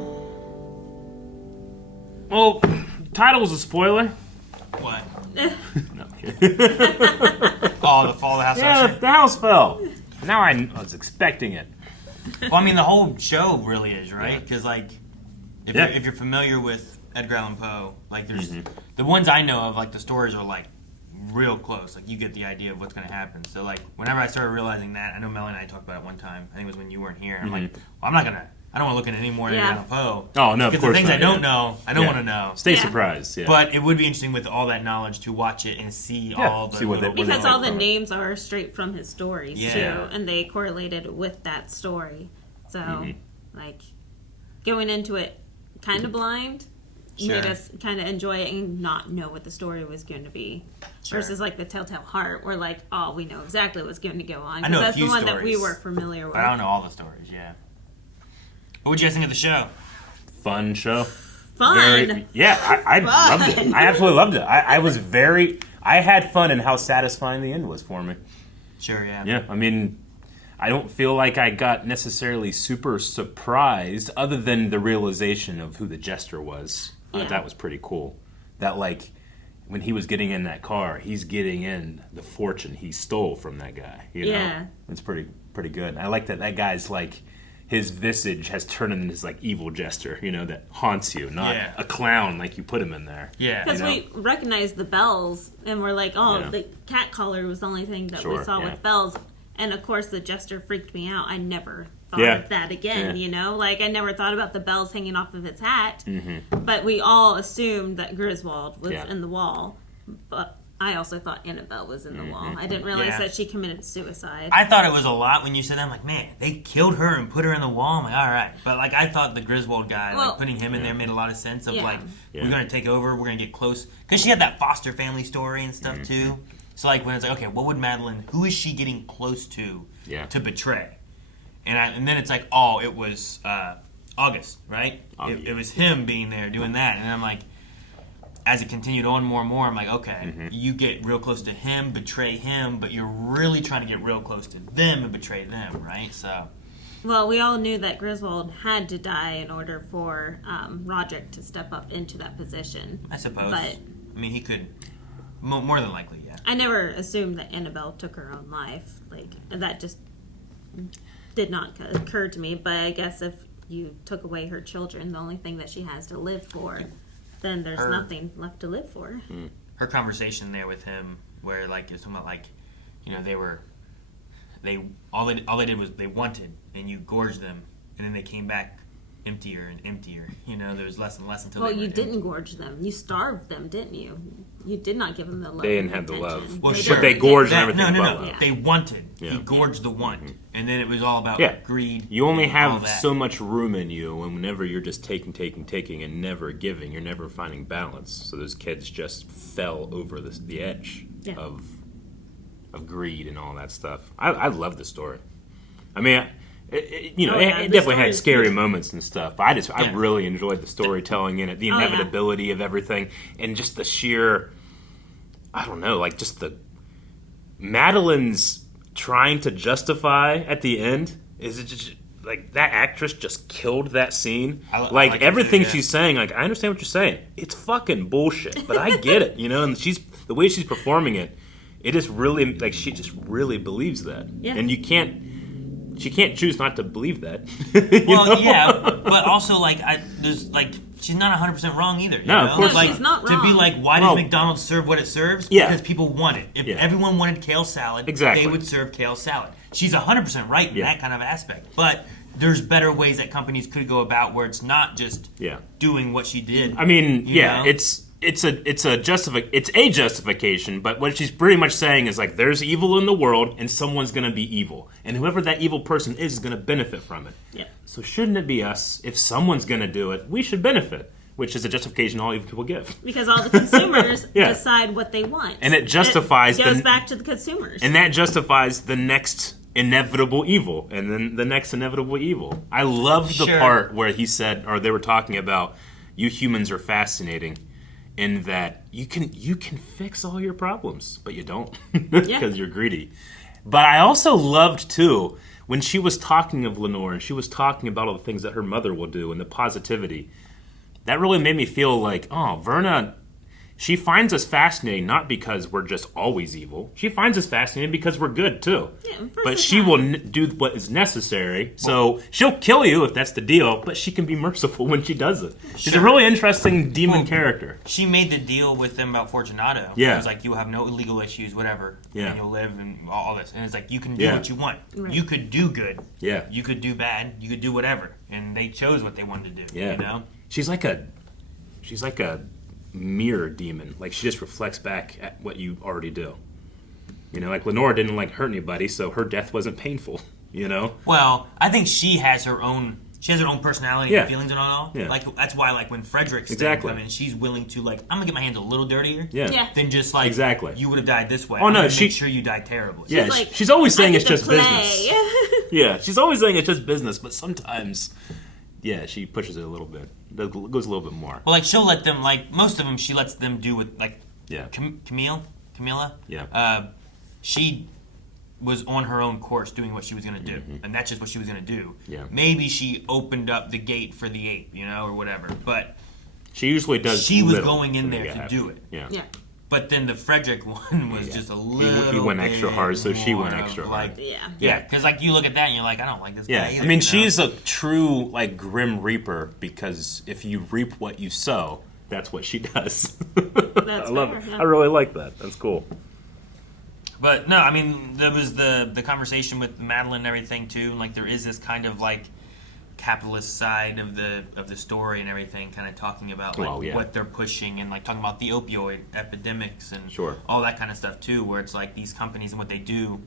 Well, title was a spoiler. What? No, I'm kidding. Oh, the fall of the house. Yeah, Usher? the house fell. Now I was expecting it. Well, I mean, the whole show really is, right? Because, like, if, Yeah. if you're familiar with Edgar Allan Poe, like, there's the ones I know of, like, the stories are, like, real close. Like, you get the idea of what's going to happen. So, like, whenever I started realizing that, I know Melanie and I talked about it one time. I think it was when you weren't here. I'm like, well, I'm not going to, I don't want to look at any more than Edgar Allan Poe. Oh, no, of Because course the things not, I don't yeah. know, I don't Yeah. want to know. Stay surprised, yeah. But it would be interesting with all that knowledge to watch it and see all the see what little- Because all the names are straight from his stories, Yeah. too, and they correlated with that story. So, like, going into it kind of blind made Sure. us kind of enjoy it and not know what the story was going to be. Sure. Versus, like, the Telltale Heart, where, like, oh, we know exactly what's going to go on. I know a Because that's few the one that we stories, were familiar with. But I don't know all the stories, yeah. What would you guys think of the show? Fun show. Fun. Yeah, I Fun. loved it. I absolutely loved it. I was very... I had fun in how satisfying the end was for me. Sure, yeah. Yeah, I mean... I don't feel like I got necessarily super surprised, other than the realization of who the Jester was. Yeah. That was pretty cool. That, like, when he was getting in that car, he's getting in the fortune he stole from that guy. You know? Yeah. It's pretty good. I like that guy's, like, his visage has turned into this, like, evil Jester, you know, that haunts you, not a clown like you put him in there. Yeah. Because you know? we recognized the bells, and we're like, oh, Yeah. the cat collar was the only thing that we Sure, saw yeah. with bells. And of course, the Jester freaked me out. I never thought Yeah. of that again, Yeah. you know? Like, I never thought about the bells hanging off of his hat. Mm-hmm. But we all assumed that Griswold was Yeah. in the wall. But I also thought Annabelle was in the wall. Mm-hmm. I didn't realize Yeah. that she committed suicide. I thought it was a lot when you said that. I'm like, man, they killed her and put her in the wall. I'm like, all right. But, like, I thought the Griswold guy, Well- like, putting him in there made a lot of sense of, Yeah. like, Yeah. we're going to take over, we're going to get close. Because she had that foster family story and stuff, too. So, like, when it's like, okay, what would Madeline, who is she getting close to betray? And then it's like, oh, it was August, right? It was him being there doing that. And I'm like, as it continued on more and more, I'm like, okay, you get real close to him, betray him, but you're really trying to get real close to them and betray them, right? So, Well, we all knew that Griswold had to die in order for Roderick to step up into that position. I suppose. But I mean, he could, more than likely, yeah. I never assumed that Annabelle took her own life. Like, that just did not occur to me. But I guess if you took away her children, the only thing that she has to live for, then there's nothing left to live for. Her conversation there with him, where, like, it's talking about, like, you know, all they did was they wanted, and you gorged them, and then they came back emptier and emptier. You know, there was less and less until Well, they were you empty. didn't gorge them. You starved them, didn't you? You did not give them the love. They didn't and have the attention. love. Well, They sure. But they didn't. gorged That- everything no. but love. They wanted. Yeah. He gorged the want, and then it was all about greed. You only and all have that. so much room in you, and whenever you're just taking, and never giving, you're never finding balance. So those kids just fell over the edge of greed and all that stuff. I love the story. I mean, it definitely had scary moments and stuff. But I really enjoyed the storytelling in it, the inevitability of everything, and just the sheer, I don't know, like just the Madeline's trying to justify at the end. Is it just like that actress just killed that scene? I like it everything too, yeah. she's saying, like, I understand what you're saying. It's fucking bullshit, but I get it, you know. And the way she's performing it, it is really like she just really believes that, and she can't choose not to believe that. Well, know? yeah, but also like there's like she's not 100% wrong either. You No, know? of course like, she's not To be wrong. like, why Well- does McDonald's serve what it serves? Yeah. Because people want it. If everyone wanted kale salad, Exactly. they would serve kale salad. She's 100% right in that kind of aspect. But there's better ways that companies could go about where it's not just doing what she did. I mean, you yeah, know? it's a justification, but what she's pretty much saying is like there's evil in the world and someone's going to be evil, and whoever that evil person is going to benefit from it. Yeah. So shouldn't it be us? If someone's going to do it, we should benefit, which is a justification all evil people give. Because all the consumers Yeah. decide what they want. And it justifies It goes back to the consumers. And that justifies the next inevitable evil, and then the next inevitable evil. I love the Sure. part where he said, or they were talking about, you humans are fascinating in that you can fix all your problems, but you don't because you're greedy. But I also loved too when she was talking of Lenore and she was talking about all the things that her mother will do and the positivity. That really made me feel like, oh, Verna, she finds us fascinating not because we're just always evil. She finds us fascinating because we're good too. But she will do what is necessary. So she'll kill you if that's the deal, but she can be merciful when she does it. She's a really interesting demon character. She made the deal with them about Fortunato. Yeah. It was like, you have no illegal issues, whatever. Yeah. And you'll live and all this. And it's like, you can do Yeah. what you want. Right. You could do good. Yeah. You could do bad. You could do whatever. And they chose what they wanted to do. Yeah. You know? She's like a mirror demon. Like she just reflects back at what you already do. You know, like Lenore didn't like hurt anybody, so her death wasn't painful. You know. Well, I think she has her own personality Yeah. and feelings and all. Yeah. Like that's why, like when Frederick's Exactly. come in, she's willing to like, I'm gonna get my hands a little dirtier. Yeah. Than just like Exactly. you would have died this way. Oh, I'm no, gonna she- make sure you die terribly. Yeah, like, she's always saying I it's get just to business. play. Yeah, she's always saying it's just business, but sometimes, yeah, she pushes it a little bit. Goes a little bit more. Well, like she'll let them, like most of them, she lets them do with like Yeah. Camilla. Yeah. She was on her own course doing what she was going to do, and that's just what she was going to do. Yeah. Maybe she opened up the gate for the ape, or whatever. But she usually does. She was little going in to there make to happen. do it. Yeah. But then the Frederick one was just a little. He went extra bit hard, so she went more extra of, hard. like, yeah. Because like you look at that and you're like, I don't like this guy. Yeah, Either, I mean, she's a true like grim reaper because if you reap what you sow, that's what she does. That's I love fair, it. yeah. I really like that. That's cool. But no, I mean, there was the conversation with Madeline and everything too. And, like there is this kind of like capitalist side of the story and everything, kind of talking about like what they're pushing and like talking about the opioid epidemics and all that kind of stuff too, where it's like these companies and what they do,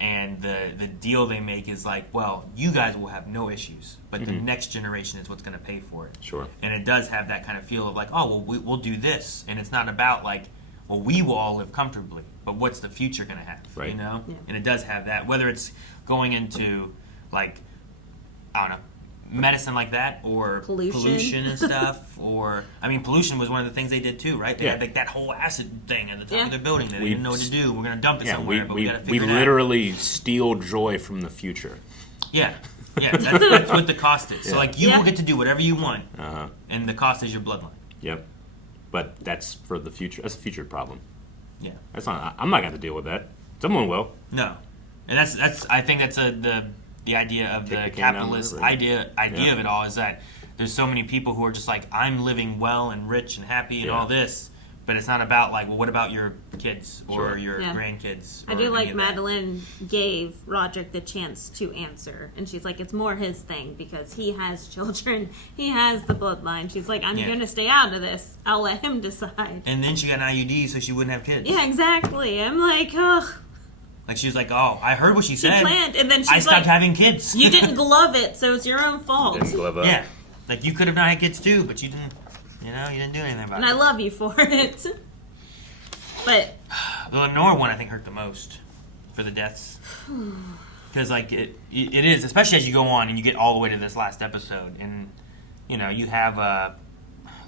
and the deal they make is like, well, you guys will have no issues, but the next generation is what's going to pay for it. Sure. And it does have that kind of feel of like, oh, well, we'll do this, and it's not about like, well, we will all live comfortably, but what's the future going to have? Right. Yeah. And it does have that, whether it's going into like, I don't know, medicine like that, or pollution and stuff, or I mean, pollution was one of the things they did too, right? They had like that whole acid thing at the top of their building that they didn't know what to do. We're going to dump it somewhere, but we got to figure it out. We literally steal joy from the future. Yeah, that's what the cost is. So like, you will get to do whatever you want, and the cost is your bloodline. Yep. But that's for the future. That's a future problem. Yeah. That's not. I'm not going to deal with that. Someone will. No, and that's. I think that's the idea of the capitalist idea of it all is that there's so many people who are just like, I'm living well and rich and happy and all this, but it's not about like, well, what about your kids or your grandkids? I do like Madeline gave Roderick the chance to answer, and she's like, it's more his thing because he has children, he has the bloodline. She's like, I'm going to stay out of this. I'll let him decide. And then she got an IUD so she wouldn't have kids. Yeah, exactly. I'm like, oh. Like she was like, oh, I heard what she said. She planned, and then she's I stopped like, having kids. You didn't glove it, so it's your own fault. Didn't glove up. Yeah, like you could have not had kids too, but you didn't. You didn't do anything about And it. I love you for it. But the Lenore one, I think, hurt the most for the deaths, because like it is, especially as you go on and you get all the way to this last episode, and you have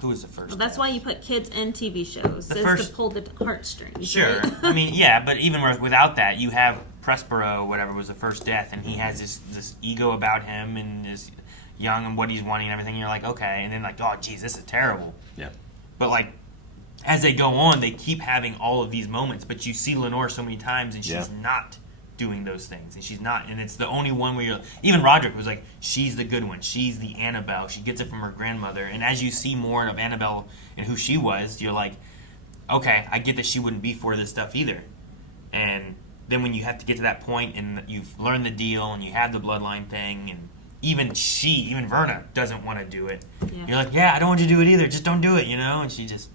who was the first? Well, that's why you put kids in TV shows, to pull the heartstrings. Sure. Right? I mean, yeah, but even without that, you have Prospero, whatever, was the first death, and he has this ego about him and is young and what he's wanting and everything. And you're like, okay, and then like, oh, geez, this is terrible. Yeah. But like, as they go on, they keep having all of these moments, but you see Lenore so many times, and she's not doing those things, and she's not, and it's the only one where even Roderick was like, she's the good one, she's the Annabelle, she gets it from her grandmother, and as you see more of Annabelle and who she was, you're like, okay, I get that she wouldn't be for this stuff either. And then when you have to get to that point and you've learned the deal and you have the bloodline thing, and even Verna doesn't want to do it, you're like, yeah, I don't want you to do it either, just don't do it, and she just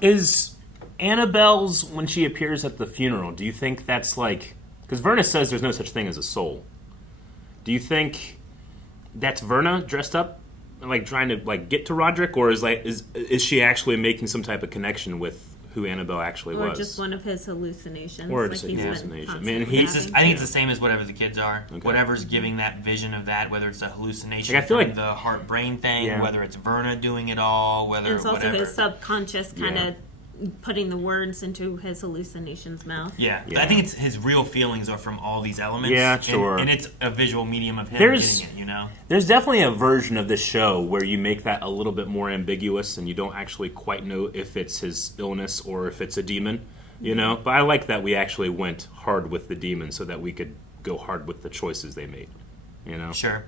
is Annabelle's, when she appears at the funeral, do you think that's like, because Verna says there's no such thing as a soul. Do you think that's Verna dressed up, like trying to like get to Roderick, or is she actually making some type of connection with who Annabelle actually or was? Or just one of his hallucinations. Or like just he's hallucination. I mean, I think it's the same as whatever the kids are. Okay. Whatever's giving that vision of that, whether it's a hallucination, like, I feel like the heart-brain thing, whether it's Verna doing it all, whether it's also whatever. his subconscious kind of putting the words into his hallucinations' mouth. Yeah. I think it's his real feelings are from all these elements. Yeah, sure. And it's a visual medium of him getting it, There's definitely a version of this show where you make that a little bit more ambiguous and you don't actually quite know if it's his illness or if it's a demon, But I like that we actually went hard with the demon so that we could go hard with the choices they made, Sure.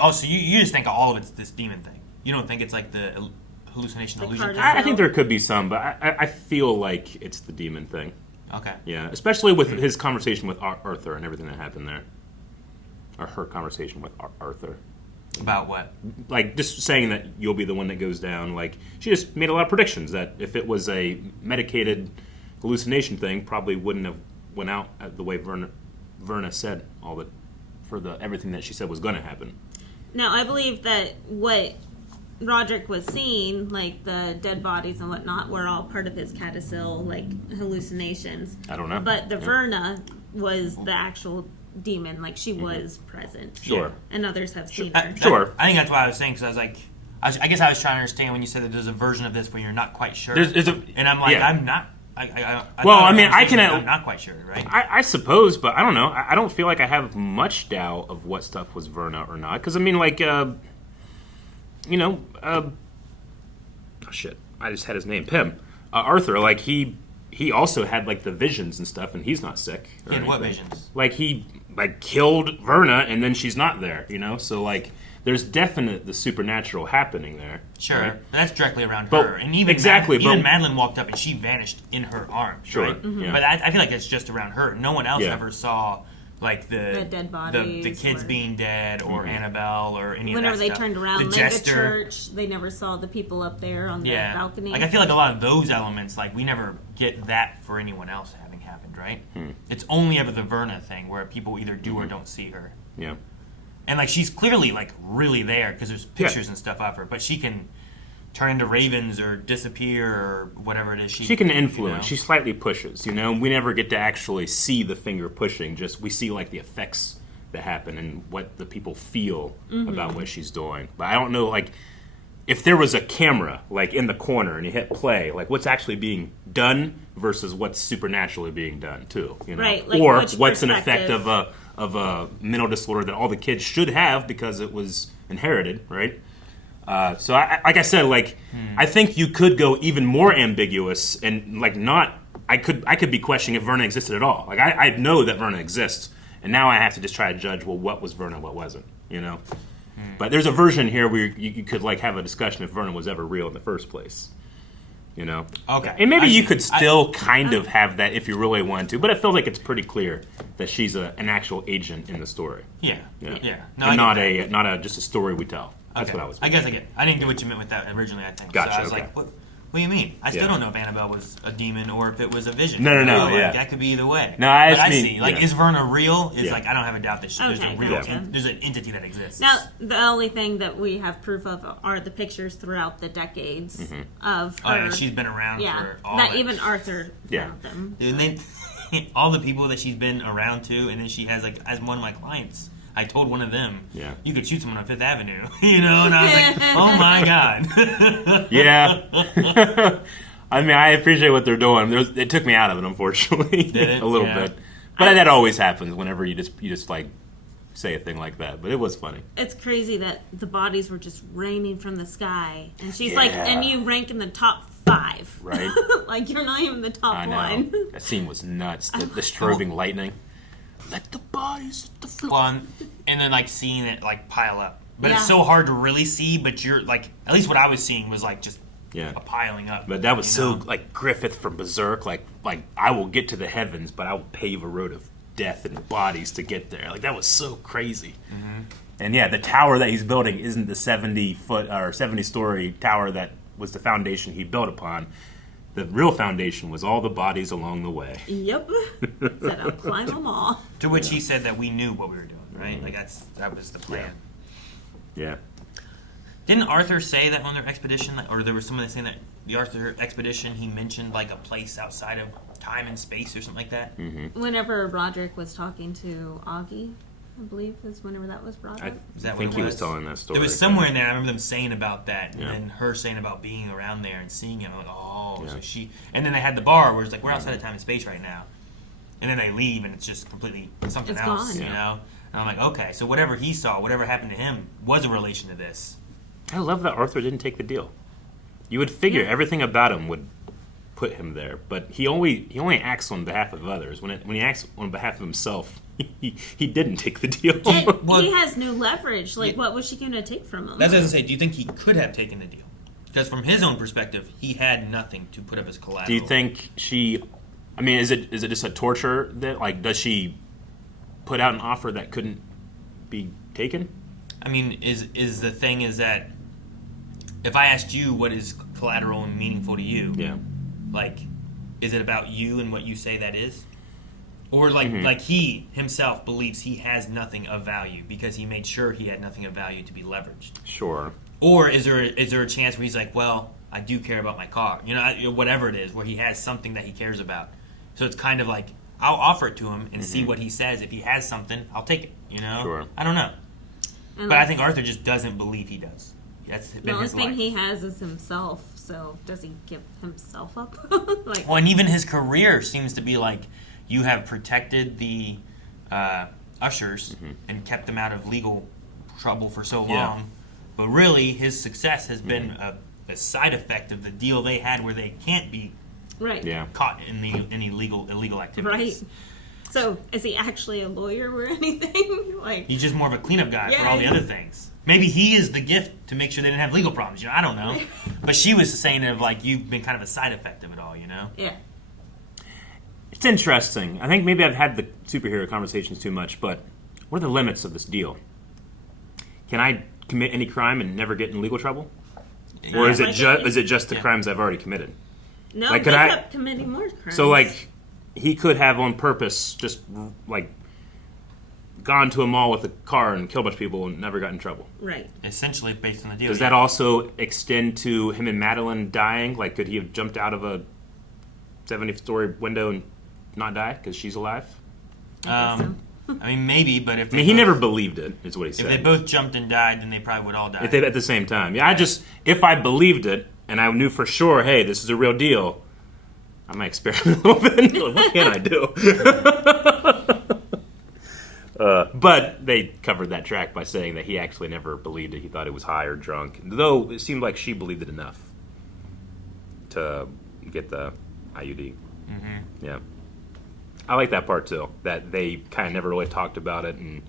Oh, so you just think all of it's this demon thing. You don't think it's like the hallucination, illusion? I think there could be some, but I feel like it's the demon thing. Okay. Yeah, especially with his conversation with Arthur and everything that happened there. Or her conversation with Arthur. About what? Like, just saying that you'll be the one that goes down. Like, she just made a lot of predictions that if it was a medicated hallucination thing, probably wouldn't have went out the way Verna said everything that she said was going to happen. Now, I believe that what Roderick was seeing, like the dead bodies and whatnot, were all part of his codicil, like hallucinations. I don't know. But the Verna was the actual demon, like she was present. Sure. And others have seen her. Sure. I think that's what I was saying, because I was like, I guess I was trying to understand when you said that there's a version of this where you're not quite sure. And I'm like, I'm not quite sure, right? I suppose, but I don't know. I don't feel like I have much doubt of what stuff was Verna or not. Because, I mean, like, oh, shit. I just had his name. Pym. Arthur, like, he also had, like, the visions and stuff, and he's not sick. And what visions? Like, he, like, killed Verna, and then she's not there, So, like, there's definite the supernatural happening there. Sure. Right? But that's directly around her. And even even Madeline walked up and she vanished in her arms. Sure. Right? Mm-hmm. Yeah. But I feel like it's just around her. No one else ever saw like the dead bodies, the kids being dead, or Annabelle, or any of that Whenever they stuff. turned around, the like jester. the church, they never saw the people up there on the balcony. Like I feel like a lot of those elements, like we never get that for anyone else having happened, right? It's only ever the Verna thing where people either do or don't see her. Yeah. And like she's clearly like really there because there's pictures and stuff of her, but she can turn into ravens or disappear or whatever it is. She can influence. She slightly pushes. We never get to actually see the finger pushing. Just we see like the effects that happen and what the people feel about what she's doing. But I don't know like if there was a camera like in the corner and you hit play, like what's actually being done versus what's supernaturally being done too. Right. Like or what's an effect of a mental disorder that all the kids should have because it was inherited, right? So, like I said, I think you could go even more ambiguous and like not. I could be questioning if Verna existed at all. Like I know that Verna exists, and now I have to just try to judge. Well, what was Verna? What wasn't? But there's a version here where you could like have a discussion if Verna was ever real in the first place. Okay. And maybe you could still kind of have that if you really wanted to, but it feels like it's pretty clear that she's an actual agent in the story. Yeah. No, and not just a story we tell. That's what I was. I guess I get. I didn't get what you meant with that originally. I think. Gotcha. So I was like, what do you mean? I still don't know if Annabelle was a demon or if it was a vision. No. Like, that could be either way. No, I see. Like, is Verna real? Like I don't have a doubt that there's a real. There's an entity that exists. Now, the only thing that we have proof of are the pictures throughout the decades of her. Oh, yeah, she's been around for all that. Even Arthur found them. And then all the people that she's been around to, and then she has like as one of my clients. I told one of them, you could shoot someone on Fifth Avenue, and I was like, oh my god. Yeah. I mean, I appreciate what they're doing. It took me out of it, unfortunately, a little bit. But that always happens whenever you just like say a thing like that. But it was funny. It's crazy that the bodies were just raining from the sky, and she's like, and you rank in the top 5, right? Like you're not even the top one. That scene was nuts. The strobing lightning. Let the bodies hit the floor. Well, and then like seeing it like pile up, but it's so hard to really see. But you're like, at least what I was seeing was like just a piling up. But that was so like Griffith from Berserk. Like I will get to the heavens, but I will pave a road of death and bodies to get there. Like that was so crazy. And the tower that he's building isn't the 70-foot or 70-story tower that was the foundation he built upon. The real foundation was all the bodies along the way. Yep. Said I'll climb them all. To which he said that we knew what we were doing, right? Like that was the plan. Yeah. Didn't Arthur say that on their expedition, or there was someone saying that the Arthur expedition, he mentioned like a place outside of time and space or something like that? Whenever Roderick was talking to Augie, I believe is whenever that was brought up. I think he was telling that story. There was somewhere in there, I remember them saying about that, and then her saying about being around there and seeing him. I'm like, so she... And then they had the bar where it's like, we're outside of time and space right now. And then they leave, and it's just completely something else, gone. And I'm like, okay, so whatever he saw, whatever happened to him, was a relation to this. I love that Arthur didn't take the deal. You would figure everything about him would put him there, but he only acts on behalf of others. When he acts on behalf of himself, he didn't take the deal. And he has no leverage. Like, what was she going to take from him? That's what I was going to say. Do you think he could have taken the deal? Because from his own perspective, he had nothing to put up as collateral. Do you think she... I mean, is it just a torture that, like, does she put out an offer that couldn't be taken? I mean, is the thing is that if I asked you what is collateral and meaningful to you, like, is it about you and what you say that is? Or like he himself believes he has nothing of value because he made sure he had nothing of value to be leveraged. Sure. Or is there a chance where he's like, well, I do care about my car, whatever it is, where he has something that he cares about. So it's kind of like, I'll offer it to him and see what he says. If he has something, I'll take it, Sure. I don't know. But I think Arthur just doesn't believe he does. That's been The only his thing life. he has is himself. So does he give himself up? Like, Well, and even his career seems to be like you have protected the Ushers and kept them out of legal trouble for so long, Yeah. but really his success has been a side effect of the deal they had where they can't be right. caught in any illegal activities. Right. So is he actually a lawyer or anything? Like, He's just more of a cleanup guy for Yeah. all the other things. Maybe he is the gift to make sure they didn't have legal problems. I don't know. But she was saying of like you've been kind of a side effect of it all. Yeah. It's interesting. I think maybe I've had the superhero conversations too much, but what are the limits of this deal? Can I commit any crime and never get in legal trouble? Or is it just the crimes I've already committed? No, Like, they could I- kept committing more crimes. So, like, he could have on purpose just, like, gone to a mall with a car and killed a bunch of people and never got in trouble. Right. Essentially based on the deal. Does that also extend to him and Madeline dying? Like, could he have jumped out of a 70-story window and not die because she's alive? I mean, maybe, but if I mean, he never believed it, is what he if said. they both jumped and died, then they probably would all die. If they at the same time. Yeah, if I believed it and I knew for sure, hey, this is a real deal, I might experiment a little bit. Like, what can I do? But they covered that track by saying that he actually never believed it. He thought it was high or drunk. Though it seemed like she believed it enough to get the IUD. Mm-hmm. Yeah. I like that part too, that they kind of never really talked about it, and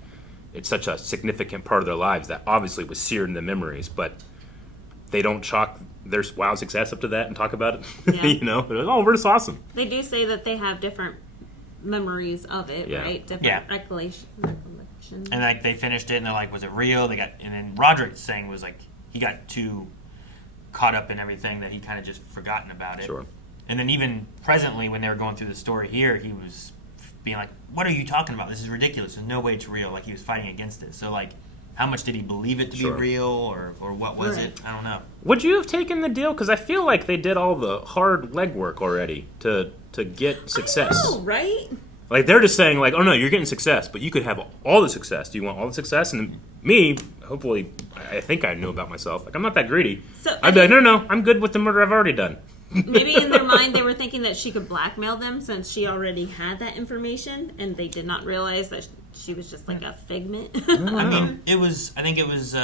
it's such a significant part of their lives that obviously was seared in the memories, but they don't chalk their wild success up to that and talk about it. Yeah. You know, they're like, oh, we're just awesome. They do say that they have different memories of it, Yeah. right? Different Yeah. recollections. And like they finished it, and they're like, "Was it real?" And then Roderick's saying was like he got too caught up in everything that he kind of just forgotten about it. Sure. And then even presently, when they were going through the story here, he was being like, "What are you talking about? This is ridiculous. There's no way it's real." Like he was fighting against it. So like, how much did he believe it to Sure. be real, or what was Right. it? I don't know. Would you have taken the deal? Because I feel like they did all the hard legwork already to get success. Oh, right? Like they're just saying, like, oh no, you're getting success, but you could have all the success. Do you want all the success? And me, hopefully, I think I know about myself. Like I'm not that greedy. So, I'd be like, no, I'm good with the murder I've already done. Maybe in their mind they were thinking that she could blackmail them since she already had that information, and they did not realize that she was just like a figment. I mean, it was. I think it was.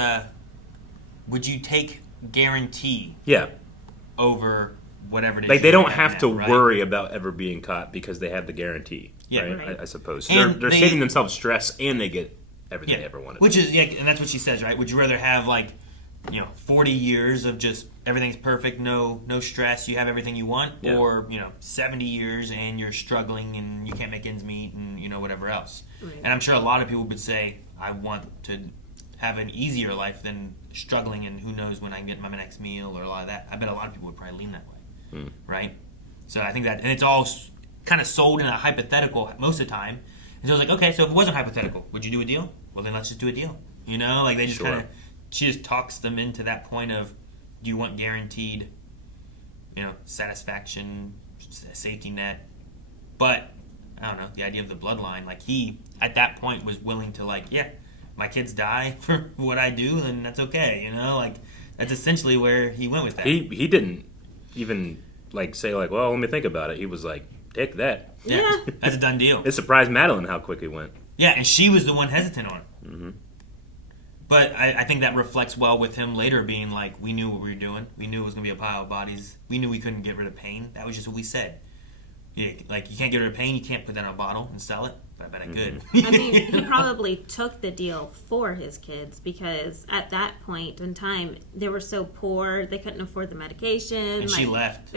Would you take guarantee? Yeah. Over whatever it is. Like they you're don't looking have at, to right? worry about ever being caught because they have the guarantee. Yeah, right? right. I suppose so. And They're they- saving themselves stress and they get everything they ever wanted. Which is, yeah, and that's what she says, right? Would you rather have 40 years of just everything's perfect, no stress, you have everything you want, Yeah. or 70 years and you're struggling and you can't make ends meet and whatever else. Right. And I'm sure a lot of people would say, I want to have an easier life than struggling and who knows when I can get my next meal or a lot of that. I bet a lot of people would probably lean that way, right? So I think that, and it's all kind of sold in a hypothetical most of the time. And so I was like, okay, so if it wasn't hypothetical, would you do a deal? Well, then let's just do a deal. Like they just Sure. kind of, she just talks them into that point of, do you want guaranteed, satisfaction, safety net? But I don't know, the idea of the bloodline. Like he, at that point, was willing to my kids die for what I do, then that's okay. Like that's essentially where he went with that. He didn't even say well, let me think about it. He was like, take that. Yeah, that's a done deal. It surprised Madeline how quick he went. Yeah, and she was the one hesitant on it. Mm-hmm. But I think that reflects well with him later being like, we knew what we were doing. We knew it was going to be a pile of bodies. We knew we couldn't get rid of pain. That was just what we said. Yeah, like, you can't get rid of pain. You can't put that in a bottle and sell it. But I bet I could. I mean, he probably took the deal for his kids because at that point in time, they were so poor, they couldn't afford the medication. And she left.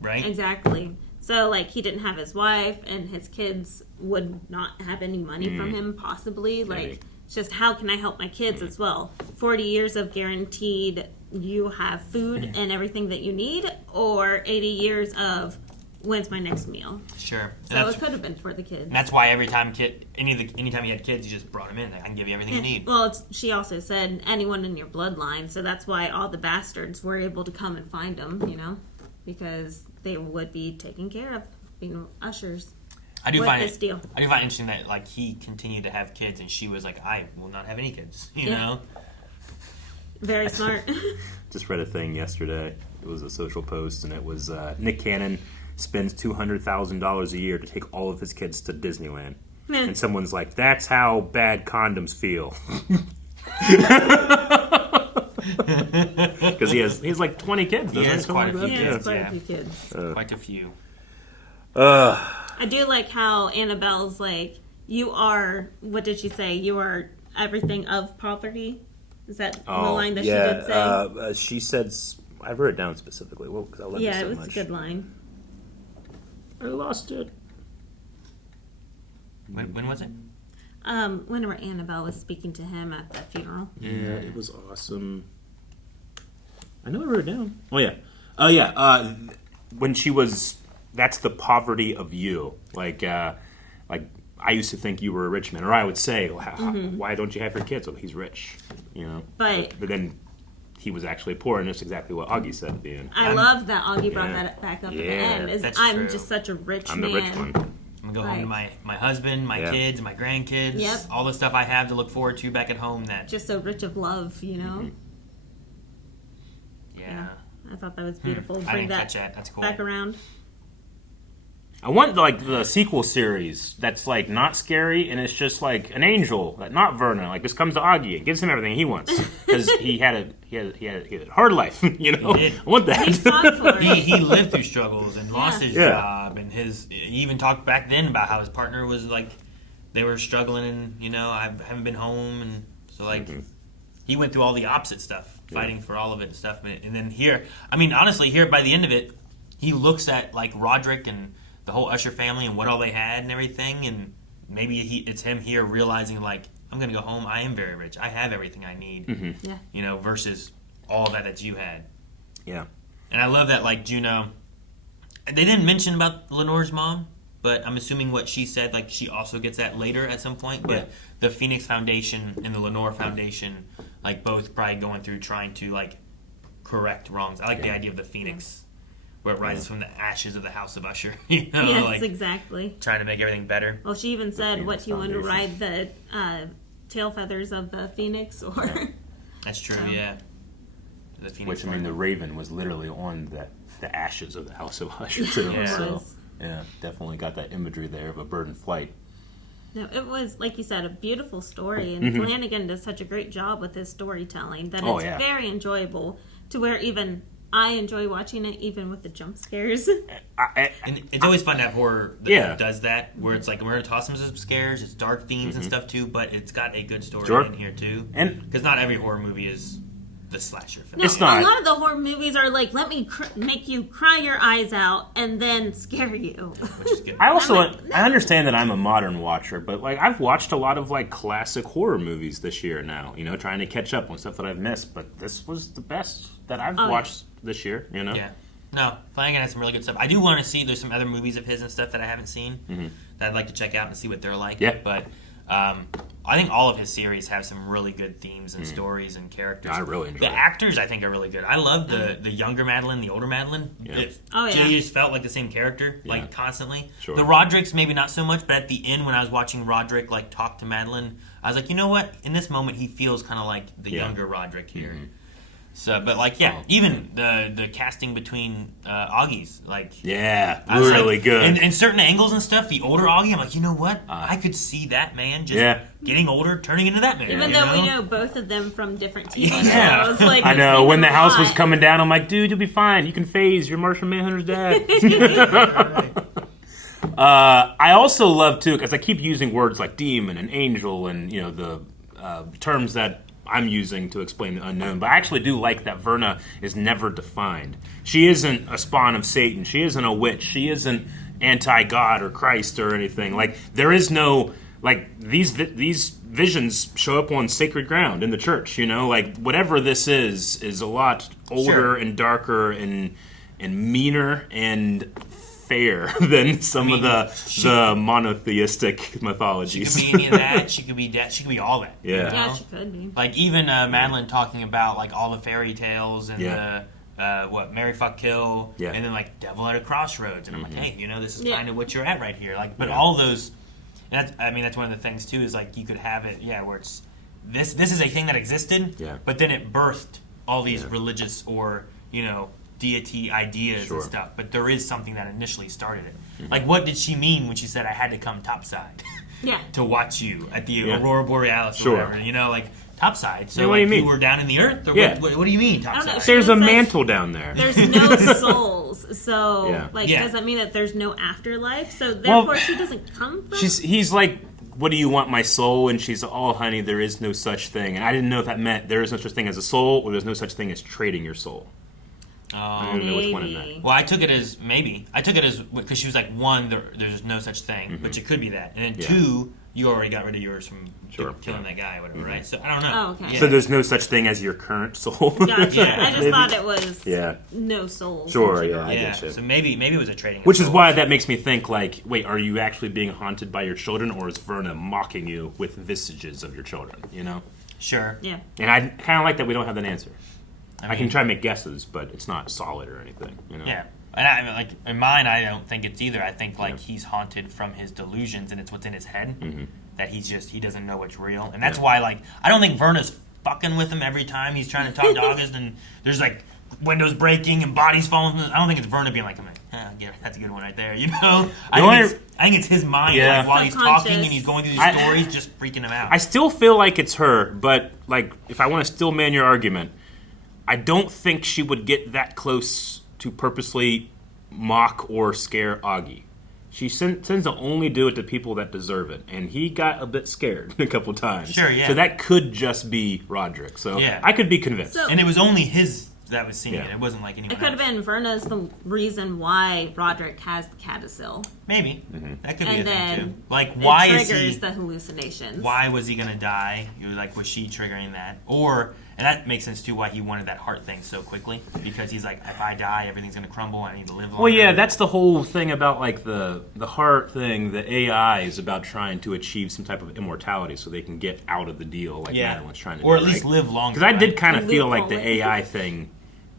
Right? Exactly. So, he didn't have his wife, and his kids would not have any money from him, possibly. Maybe. It's just, how can I help my kids as well? 40 years of guaranteed you have food and everything that you need, or 80 years of when's my next meal? Sure. So it could have been for the kids. And that's why anytime you had kids, you just brought them in. Like, I can give you everything you need. Well, she also said anyone in your bloodline, so that's why all the bastards were able to come and find them, because they would be taken care of, being ushers. I do with find this deal. I do find it interesting that he continued to have kids, and she was like, I will not have any kids. You know. Very smart. Just read a thing yesterday. It was a social post, and it was Nick Cannon spends $200,000 a year to take all of his kids to Disneyland. And someone's like, that's how bad condoms feel. Because he's like 20 kids. He has quite a few He has kids. quite Yeah. a few kids. Quite a few. I do like how Annabelle's like, you are, what did she say? You are everything of poverty? Is that the line that she did say? She said, I wrote it down specifically. Well, 'cause I love it so it was much. a good line. I lost it. When was it? Whenever Annabelle was speaking to him at the funeral. Yeah, it was awesome. I know I wrote it down. Oh, yeah. Oh, yeah. When she was, that's the poverty of you. Like I used to think you were a rich man. Or I would say, why don't you have your kids? Well, he's rich. You know? But then he was actually poor, and that's exactly what Augie said at the end. I love that Augie brought that back up at the end. Is That's I'm true. just such a rich I'm man. the rich one. I'm gonna go home to my husband, my kids, my grandkids, Yep. all the stuff I have to look forward to back at home. That Just so rich of love, you know? yeah. I thought that was beautiful. I Bring didn't that catch that. That's cool. back around. I want like the sequel series that's like not scary and it's just like an angel, like not Verna, like just comes to Augie and gives him everything he wants because he had a hard life, you know. He did. I want that. He fought for it. He lived through struggles and lost his Yeah. job, and he even talked back then about how his partner was like they were struggling, and I haven't been home, and so like he went through all the opposite stuff, fighting for all of it and stuff, and then here, I mean, honestly, here by the end of it, he looks at like Roderick and the whole Usher family and what all they had and everything, and maybe it's him here realizing like I'm gonna go home. I am very rich. I have everything I need. Yeah. Versus all that you had. Yeah. And I love that like Juno. They didn't mention about Lenore's mom, but I'm assuming what she said like she also gets that later at some point. But the Phoenix Foundation and the Lenore Foundation, like both probably going through trying to like correct wrongs. I like the idea of the Phoenix. Where it rises from the ashes of the House of Usher, Yes, like exactly. trying to make everything better. Well, she even said, "What do you want to ride the tail feathers of the phoenix?" Or That's true, yeah. The Phoenix. Which I mean, the Raven was literally on the ashes of the House of Usher too. Yeah. So yeah, definitely got that imagery there of a bird in flight. No, it was like you said, a beautiful story, and Flanagan does such a great job with his storytelling that it's very enjoyable. To where even I enjoy watching it, even with the jump scares. And it's always fun to have horror that does that, where it's like we're gonna toss some scares. It's dark themes and stuff too, but it's got a good story in here too. And because not every horror movie is the slasher film. No, it's not. A lot of the horror movies are like, let me make you cry your eyes out and then scare you. Which is good. I also I understand that I'm a modern watcher, but like I've watched a lot of like classic horror movies this year now. Trying to catch up on stuff that I've missed. But this was the best that I've watched this year. Yeah. No, Flanagan has some really good stuff. I do want to see. There's some other movies of his and stuff that I haven't seen that I'd like to check out and see what they're like. Yeah. But I think all of his series have some really good themes and stories and characters. I really enjoy the it. actors. I think are really good. I love the younger Madeline, the older Madeline. Yeah. You just felt like the same character, like constantly. Sure. The Rodericks maybe not so much, but at the end when I was watching Roderick like talk to Madeline, I was like, you know what? In this moment, he feels kind of like the younger Roderick here. So, but like, even the casting between Augies, like, I was really good. And certain angles and stuff. The older Augie, I'm like, you know what? I could see that man just getting older, turning into that man. Even though we know both of them from different TV Yeah. shows. Like, I we've know seen when the them a house was lot. coming down, I'm like, dude, you'll be fine. You can phase. You're Martian Manhunter's dad. I also love too, because I keep using words like demon and angel and the terms that I'm using to explain the unknown, but I actually do like that Verna is never defined. She isn't a spawn of Satan. She isn't a witch. She isn't anti-God or Christ or anything. Like, there is no, like, these visions show up on sacred ground in the church, Like, whatever this is a lot older and darker and meaner and fair than some of the monotheistic mythologies. She could be any of that. She could be that. She could be all that. Yeah. Yeah, she could be. Like even Madeline talking about like all the fairy tales and the Mary Fuck Kill, and then like Devil at a Crossroads, and I'm like, hey, this is kind of what you're at right here. Like, but all those, and that's one of the things too is like you could have it, where it's this is a thing that existed, Yeah. but then it birthed all these religious or, deity ideas and stuff. But there is something that initially started it. Mm-hmm. Like, what did she mean when she said, I had to come topside Yeah. to watch you at the Yeah. Aurora Borealis or Sure. whatever, like topside. So Yeah, what do you like, mean? you were down in the earth? Or Yeah. what do you mean I don't know. topside? There's a She said mantle down there. There's no souls, so Yeah. does that mean that there's no afterlife? So therefore, she doesn't come from. He's like, what do you want, my soul? And she's, oh, honey, there is no such thing. And I didn't know if that meant there is no such thing as a soul, or there's no such thing as trading your soul. I don't know which one it meant. Well, I took it as because she was like, one, there's no such thing, which it could be that, and then two, you already got rid of yours from killing that guy or whatever, right? So I don't know. Oh, okay. So there's no such thing as your current soul. Gotcha. I just Maybe. thought it was Yeah. no souls. Sure, in yeah, general. I get you. So maybe it was a trading. Which is why that makes me think, like, wait, are you actually being haunted by your children, or is Verna mocking you with vestiges of your children, Sure. Yeah. And I kind of like that we don't have that answer. I can mean- try to make guesses, but it's not solid or anything, Yeah. And I mean, like in mine, I don't think it's either. I think like he's haunted from his delusions, and it's what's in his head that he doesn't know what's real, and that's why like I don't think Verna's fucking with him every time he's trying to talk to August, and there's like windows breaking and bodies falling. I don't think it's Verna being like, yeah, that's a good one right there, I think it's his mind like, while he's talking and he's going through these stories, just freaking him out. I still feel like it's her, but like if I want to still man your argument, I don't think she would get that close to purposely mock or scare Augie. She tends to only do it to people that deserve it, and he got a bit scared a couple times. Sure, yeah. So that could just be Roderick. So Yeah. I could be convinced. So- And it was only his that was seeing it. It wasn't like anyone It could have else. been Verna's the reason why Roderick has the codicil. Maybe. That could be And a thing then too. Like, it why is triggers he... the hallucinations. Why was he going to die? You were like, was she triggering that? Or, and that makes sense too, why he wanted that heart thing so quickly. Because he's like, if I die, everything's going to crumble. I need to live longer. Well, yeah, that's the whole thing about like the heart thing. The AI is about trying to achieve some type of immortality so they can get out of the deal, like Yeah. Madeline's trying to Or do. at least live longer, Because I did right? kind of Live feel like the longer. AI thing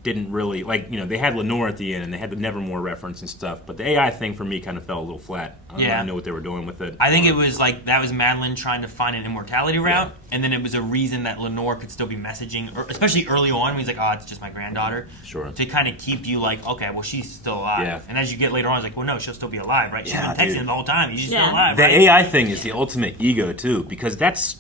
didn't really like they had Lenore at the end and they had the Nevermore reference and stuff, but the AI thing for me kind of fell a little flat. I don't really know what they were doing with it. I think it was like that was Madeline trying to find an immortality route, and then it was a reason that Lenore could still be messaging, or especially early on when he's like, "Oh, it's just my granddaughter." Sure. To kind of keep you like, okay, well, she's still alive. Yeah. And as you get later on, it's like, well, no, she'll still be alive, right? She's Yeah, been texting dude. him the whole time. She's still alive. The right? AI thing is the ultimate ego too, because that's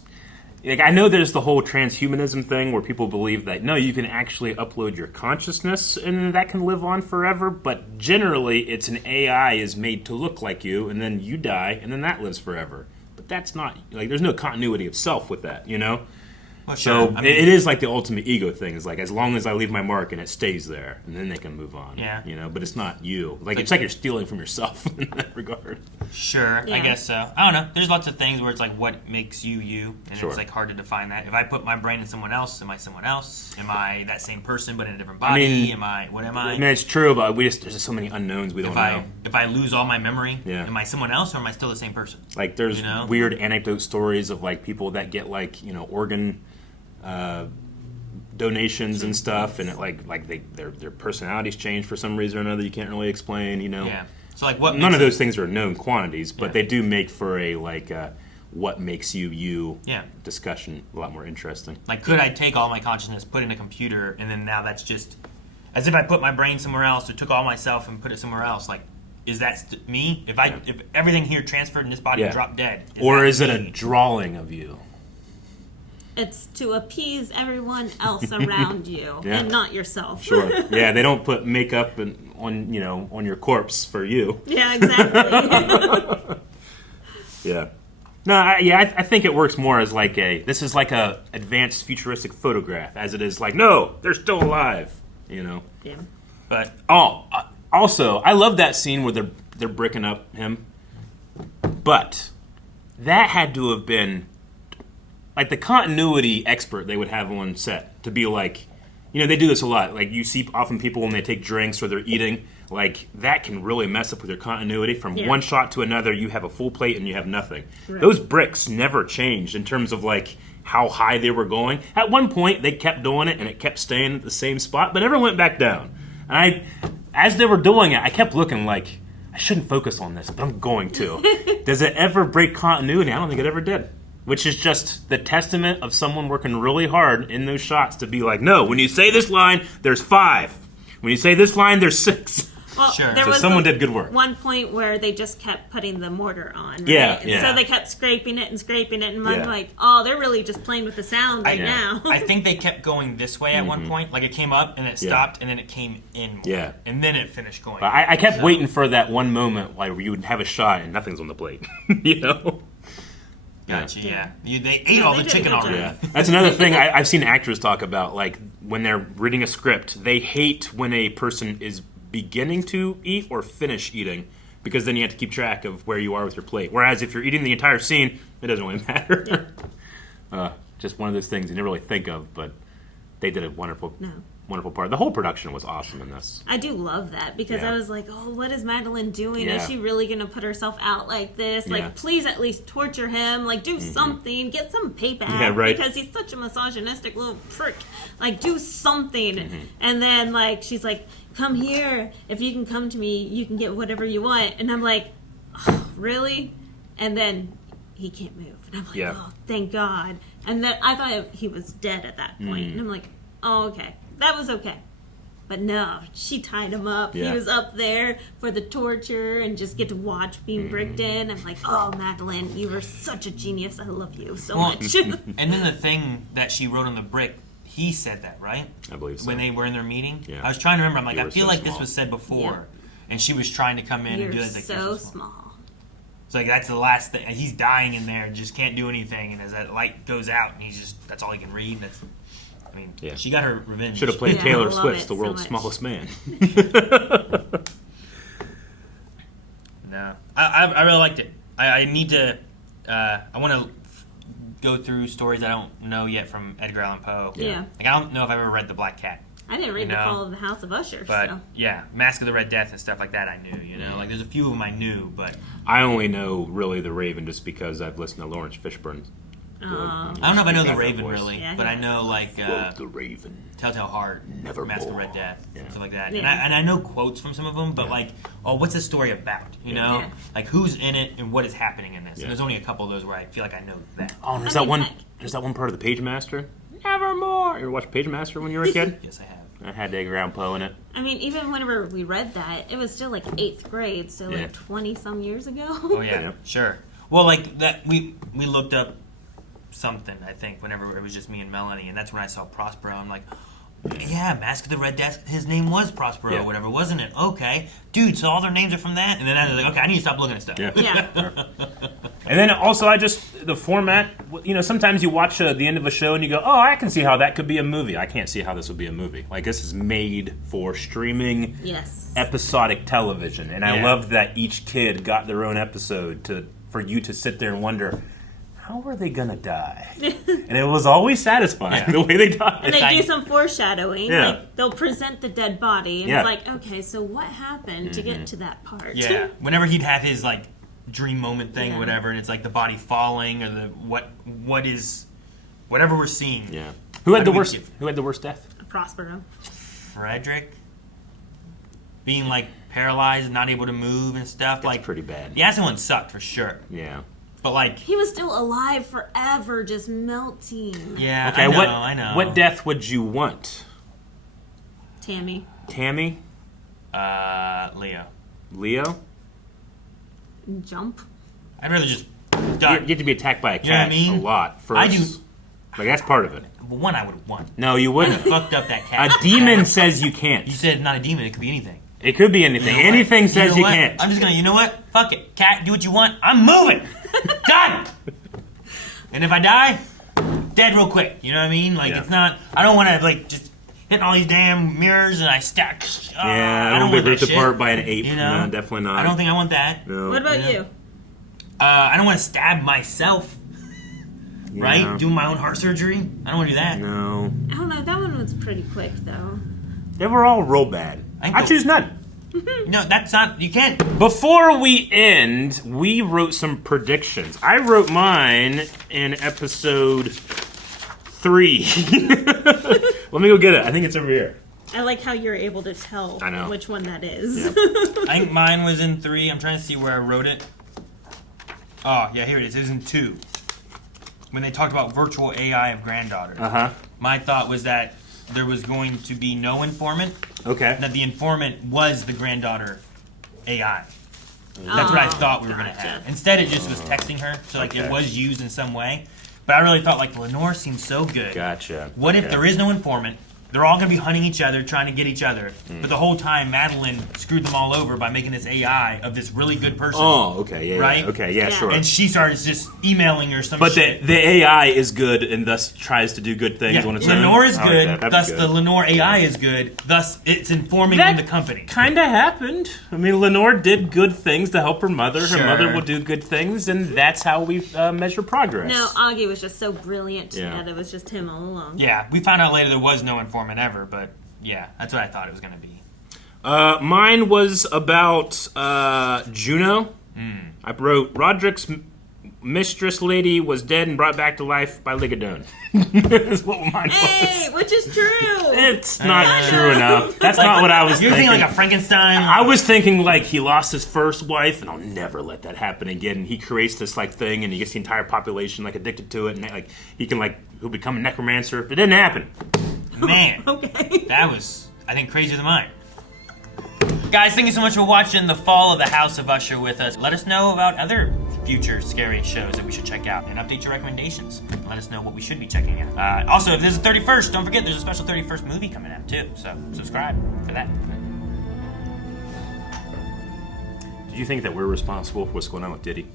like I know there's the whole transhumanism thing where people believe that no, you can actually upload your consciousness and that can live on forever, but generally it's an AI is made to look like you and then you die and then that lives forever. But that's not like there's no continuity of self with that, Well, So sure. I mean- it is like the ultimate ego thing. It's like as long as I leave my mark and it stays there, and then they can move on. Yeah. But it's not you. Like it's like you're stealing from yourself in that regard. Sure, I Yeah. guess so. I don't know. There's lots of things where it's like, what makes you you? And Sure. it's like hard to define that. If I put my brain in someone else, am I someone else? Am I that same person but in a different body? What am I? I mean, it's true, but there's just so many unknowns we don't know. If I lose all my memory, Yeah. am I someone else or am I still the same person? Like there's weird anecdote stories of like people that get like organ donations and stuff, and it their personalities change for some reason or another you can't really explain. Yeah. So like what? None makes of it- those things are known quantities, but they do make for a what makes you you Yeah. discussion a lot more interesting. Like, could I take all my consciousness, put it in a computer, and then now that's just as if I put my brain somewhere else or took all myself and put it somewhere else? Like, is that me? If if everything here transferred in this body Yeah. dropped dead, Or that is it me? a drawing of you? It's to appease everyone else around you Yeah. and not yourself. Sure. Yeah, they don't put makeup on your corpse for you. Yeah, exactly. Yeah. No, I think it works more as like this is like a advanced futuristic photograph, as it is like, no, they're still alive, Yeah. But also, I love that scene where they're bricking up him, but that had to have been like the continuity expert they would have on set to be like, they do this a lot. Like you see often people when they take drinks or they're eating, like that can really mess up with your continuity. From one shot to another, you have a full plate and you have nothing. Right. Those bricks never changed in terms of like how high they were going. At one point, they kept doing it and it kept staying at the same spot, but never went back down. And as they were doing it, I kept looking like, I shouldn't focus on this, but I'm going to. Does it ever break continuity? I don't think it ever did. Which is just the testament of someone working really hard in those shots to be like, no, when you say this line, there's 5. When you say this line, there's 6. Well, Sure. there So was someone did good work. one point where they just kept putting the mortar on, right? Yeah, And yeah. so they kept scraping it, and I'm Yeah. like, oh, they're really just playing with the sound right now. I think they kept going this way at one point. Like it came up and it Yeah. stopped and then it came in more. Yeah. And then it finished going. But I kept So- waiting for that one moment where you would have a shot and nothing's on the plate. You know? Gotcha, yeah. They ate all the chicken already. Yeah. That's another thing I've seen actors talk about, like when they're reading a script, they hate when a person is beginning to eat or finish eating, because then you have to keep track of where you are with your plate. Whereas if you're eating the entire scene, it doesn't really matter. Just one of those things you never really think of, but they did a wonderful part. The whole production was awesome in this. I do love that because Yeah. I was like, oh, what is Madeline doing? Yeah. Is she really going to put herself out like this? Yeah. Like, please at least torture him. Like, do something. Get some payback. Yeah, right. Because he's such a misogynistic little prick. Like, do something. And then, like, she's like, come here. If you can come to me, you can get whatever you want. And I'm like, oh, really? And then he can't move. And I'm like, Yeah. oh, thank God. And then I thought he was dead at that point. And I'm like, oh, okay. That was okay. But no, she tied him up. Yeah. He was up there for the torture and just get to watch being bricked in. I'm like, oh, Madeline, you were such a genius. I love you so much. And then the thing that she wrote on the brick, he said that, right? I believe so. When they were in their meeting? Yeah. I was trying to remember. I'm like, You I were feel so like this small. was said before. Yeah. And she was trying to come in You're and do it. Like, so small. It's like, that's the last thing. And he's dying in there and just can't do anything. And as that light goes out, and that's all he can read. I mean, she got her revenge. Should have played Yeah, I Taylor love Swift's it The so World's much. Smallest Man. No, I really liked it. I need to. I want to go through stories I don't know yet from Edgar Allan Poe. Yeah. Like I don't know if I've ever read The Black Cat. I didn't read You The know? Fall of the House of Usher. But so. yeah, Mask of the Red Death and stuff like that I knew. You know, like there's a few of them I knew, but I only know really The Raven just because I've listened to Lawrence Fishburne. I don't know if I know The Got that Raven voice. really, Yeah, but I know like The Raven. Telltale Heart, Nevermore. Mask of Red Death, stuff like that. Yeah. And I know quotes from some of them, but like, oh, what's the story about? You know, Yeah. like who's in it and what is happening in this. Yeah. And there's only a couple of those where I feel like I know that. Oh, and there's I that mean, one. heck. There's that one part of the Page Master. Nevermore. You ever watch Page Master when you were a kid? Yes, I have. I had Edgar Allan Poe in it. I mean, even whenever we read that, it was still like 8th grade, so Yeah. like 20-some years ago. Oh yeah, sure. Well, like that we looked up something, I think, whenever it was just me and Melanie, and that's when I saw Prospero. I'm like, yeah, Mask of the Red Death, his name was Prospero Yeah. or whatever, wasn't it? Okay. Dude, so all their names are from that? And then I was like, okay, I need to stop looking at stuff. Yeah. Yeah. And then also, the format, you know, sometimes you watch the end of a show and you go, oh, I can see how that could be a movie. I can't see how this would be a movie. Like, this is made for streaming Yes. episodic television. And I Yeah. love that each kid got their own episode for you to sit there and wonder, how are they going to die? And it was always satisfying, the way they died. And they do some foreshadowing. Yeah. Like, they'll present the dead body, and Yeah. it's like, okay, so what happened to get to that part? Yeah. Whenever he'd have his, like, dream moment thing Yeah. or whatever, and it's like the body falling or the what is whatever we're seeing. Yeah. Who had How the do we worst? give- Who had the worst death? Prospero. Frederick being like paralyzed and not able to move and stuff. That's like pretty bad. The acid one sucked for sure. Yeah. But like, He was still alive forever, just melting. yeah, Okay. I know. What death would you want? Tammy. Tammy? Leo. Leo? Jump. I'd rather just You die. get to be attacked by a cat You know what I mean? a lot first. I do. Like, that's part of it. Well, one I would have won. No, you I wouldn't. fucked up that cat. A demon says you can't. You said not a demon. It could be anything. It could be anything. You know Anything what? says know you what? can't. I'm just gonna. You know what? Fuck it. Cat, do what you want. I'm moving. Done. And if I die, dead real quick. You know what I mean? Like Yeah. it's not. I don't want to like just hitting all these damn mirrors and I stack. Yeah, I don't be want that ripped shit. apart by an ape. You know? No, definitely not. I don't think I want that. No. What about Yeah. you? I don't want to stab myself. Yeah. Right? Doing my own heart surgery. I don't want to do that. No. I don't know. That one was pretty quick, though. They were all real bad. I choose none. No, that's not. You can't. Before we end, we wrote some predictions. I wrote mine in episode 3. Let me go get it. I think it's over here. I like how you're able to tell I know. which one that is. I think mine was in 3. I'm trying to see where I wrote it. Oh, yeah, here it is. It was in 2. when they talked about virtual AI of granddaughters, my thought was that there was going to be no informant. Okay. That the informant was the granddaughter AI. That's what I thought we were going to have. Instead, it just was texting her, so like it was used in some way. But I really thought like Lenore seemed so good. Gotcha. What if there is no informant? They're all going to be hunting each other, trying to get each other. But the whole time, Madeline screwed them all over by making this AI of this really good person. Oh, okay, yeah, right? okay, yeah, sure. And she started just emailing her some But shit. the AI is good and thus tries to do good things on its own. Lenore is I like good, that. thus That's the good. Lenore AI is good, thus it's informing That the company. Kind of happened. I mean, Lenore did good things to help her mother. Sure. Her mother will do good things, and that's how we measure progress. No, Augie was just so brilliant Yeah. that it was just him all along. Yeah, we found out later there was no informant ever, but yeah, that's what I thought it was going to be. Mine was about Juno. I wrote Roderick's mistress lady was dead and brought back to life by Ligadone. That's what mine was. Hey, which is true. It's not true enough. That's not what I was You're thinking. thinking like a Frankenstein? I was thinking like he lost his first wife, and I'll never let that happen again. And he creates this like thing, and he gets the entire population like addicted to it, and like he can like he'll become a necromancer. It didn't happen. Man, that was, I think, crazier than mine. Guys, thank you so much for watching The Fall of the House of Usher with us. Let us know about other future scary shows that we should check out and update your recommendations. Let us know what we should be checking out. Also, if this is 31st, don't forget there's a special 31st movie coming out too, so subscribe for that. Do you think that we're responsible for what's going on with Diddy?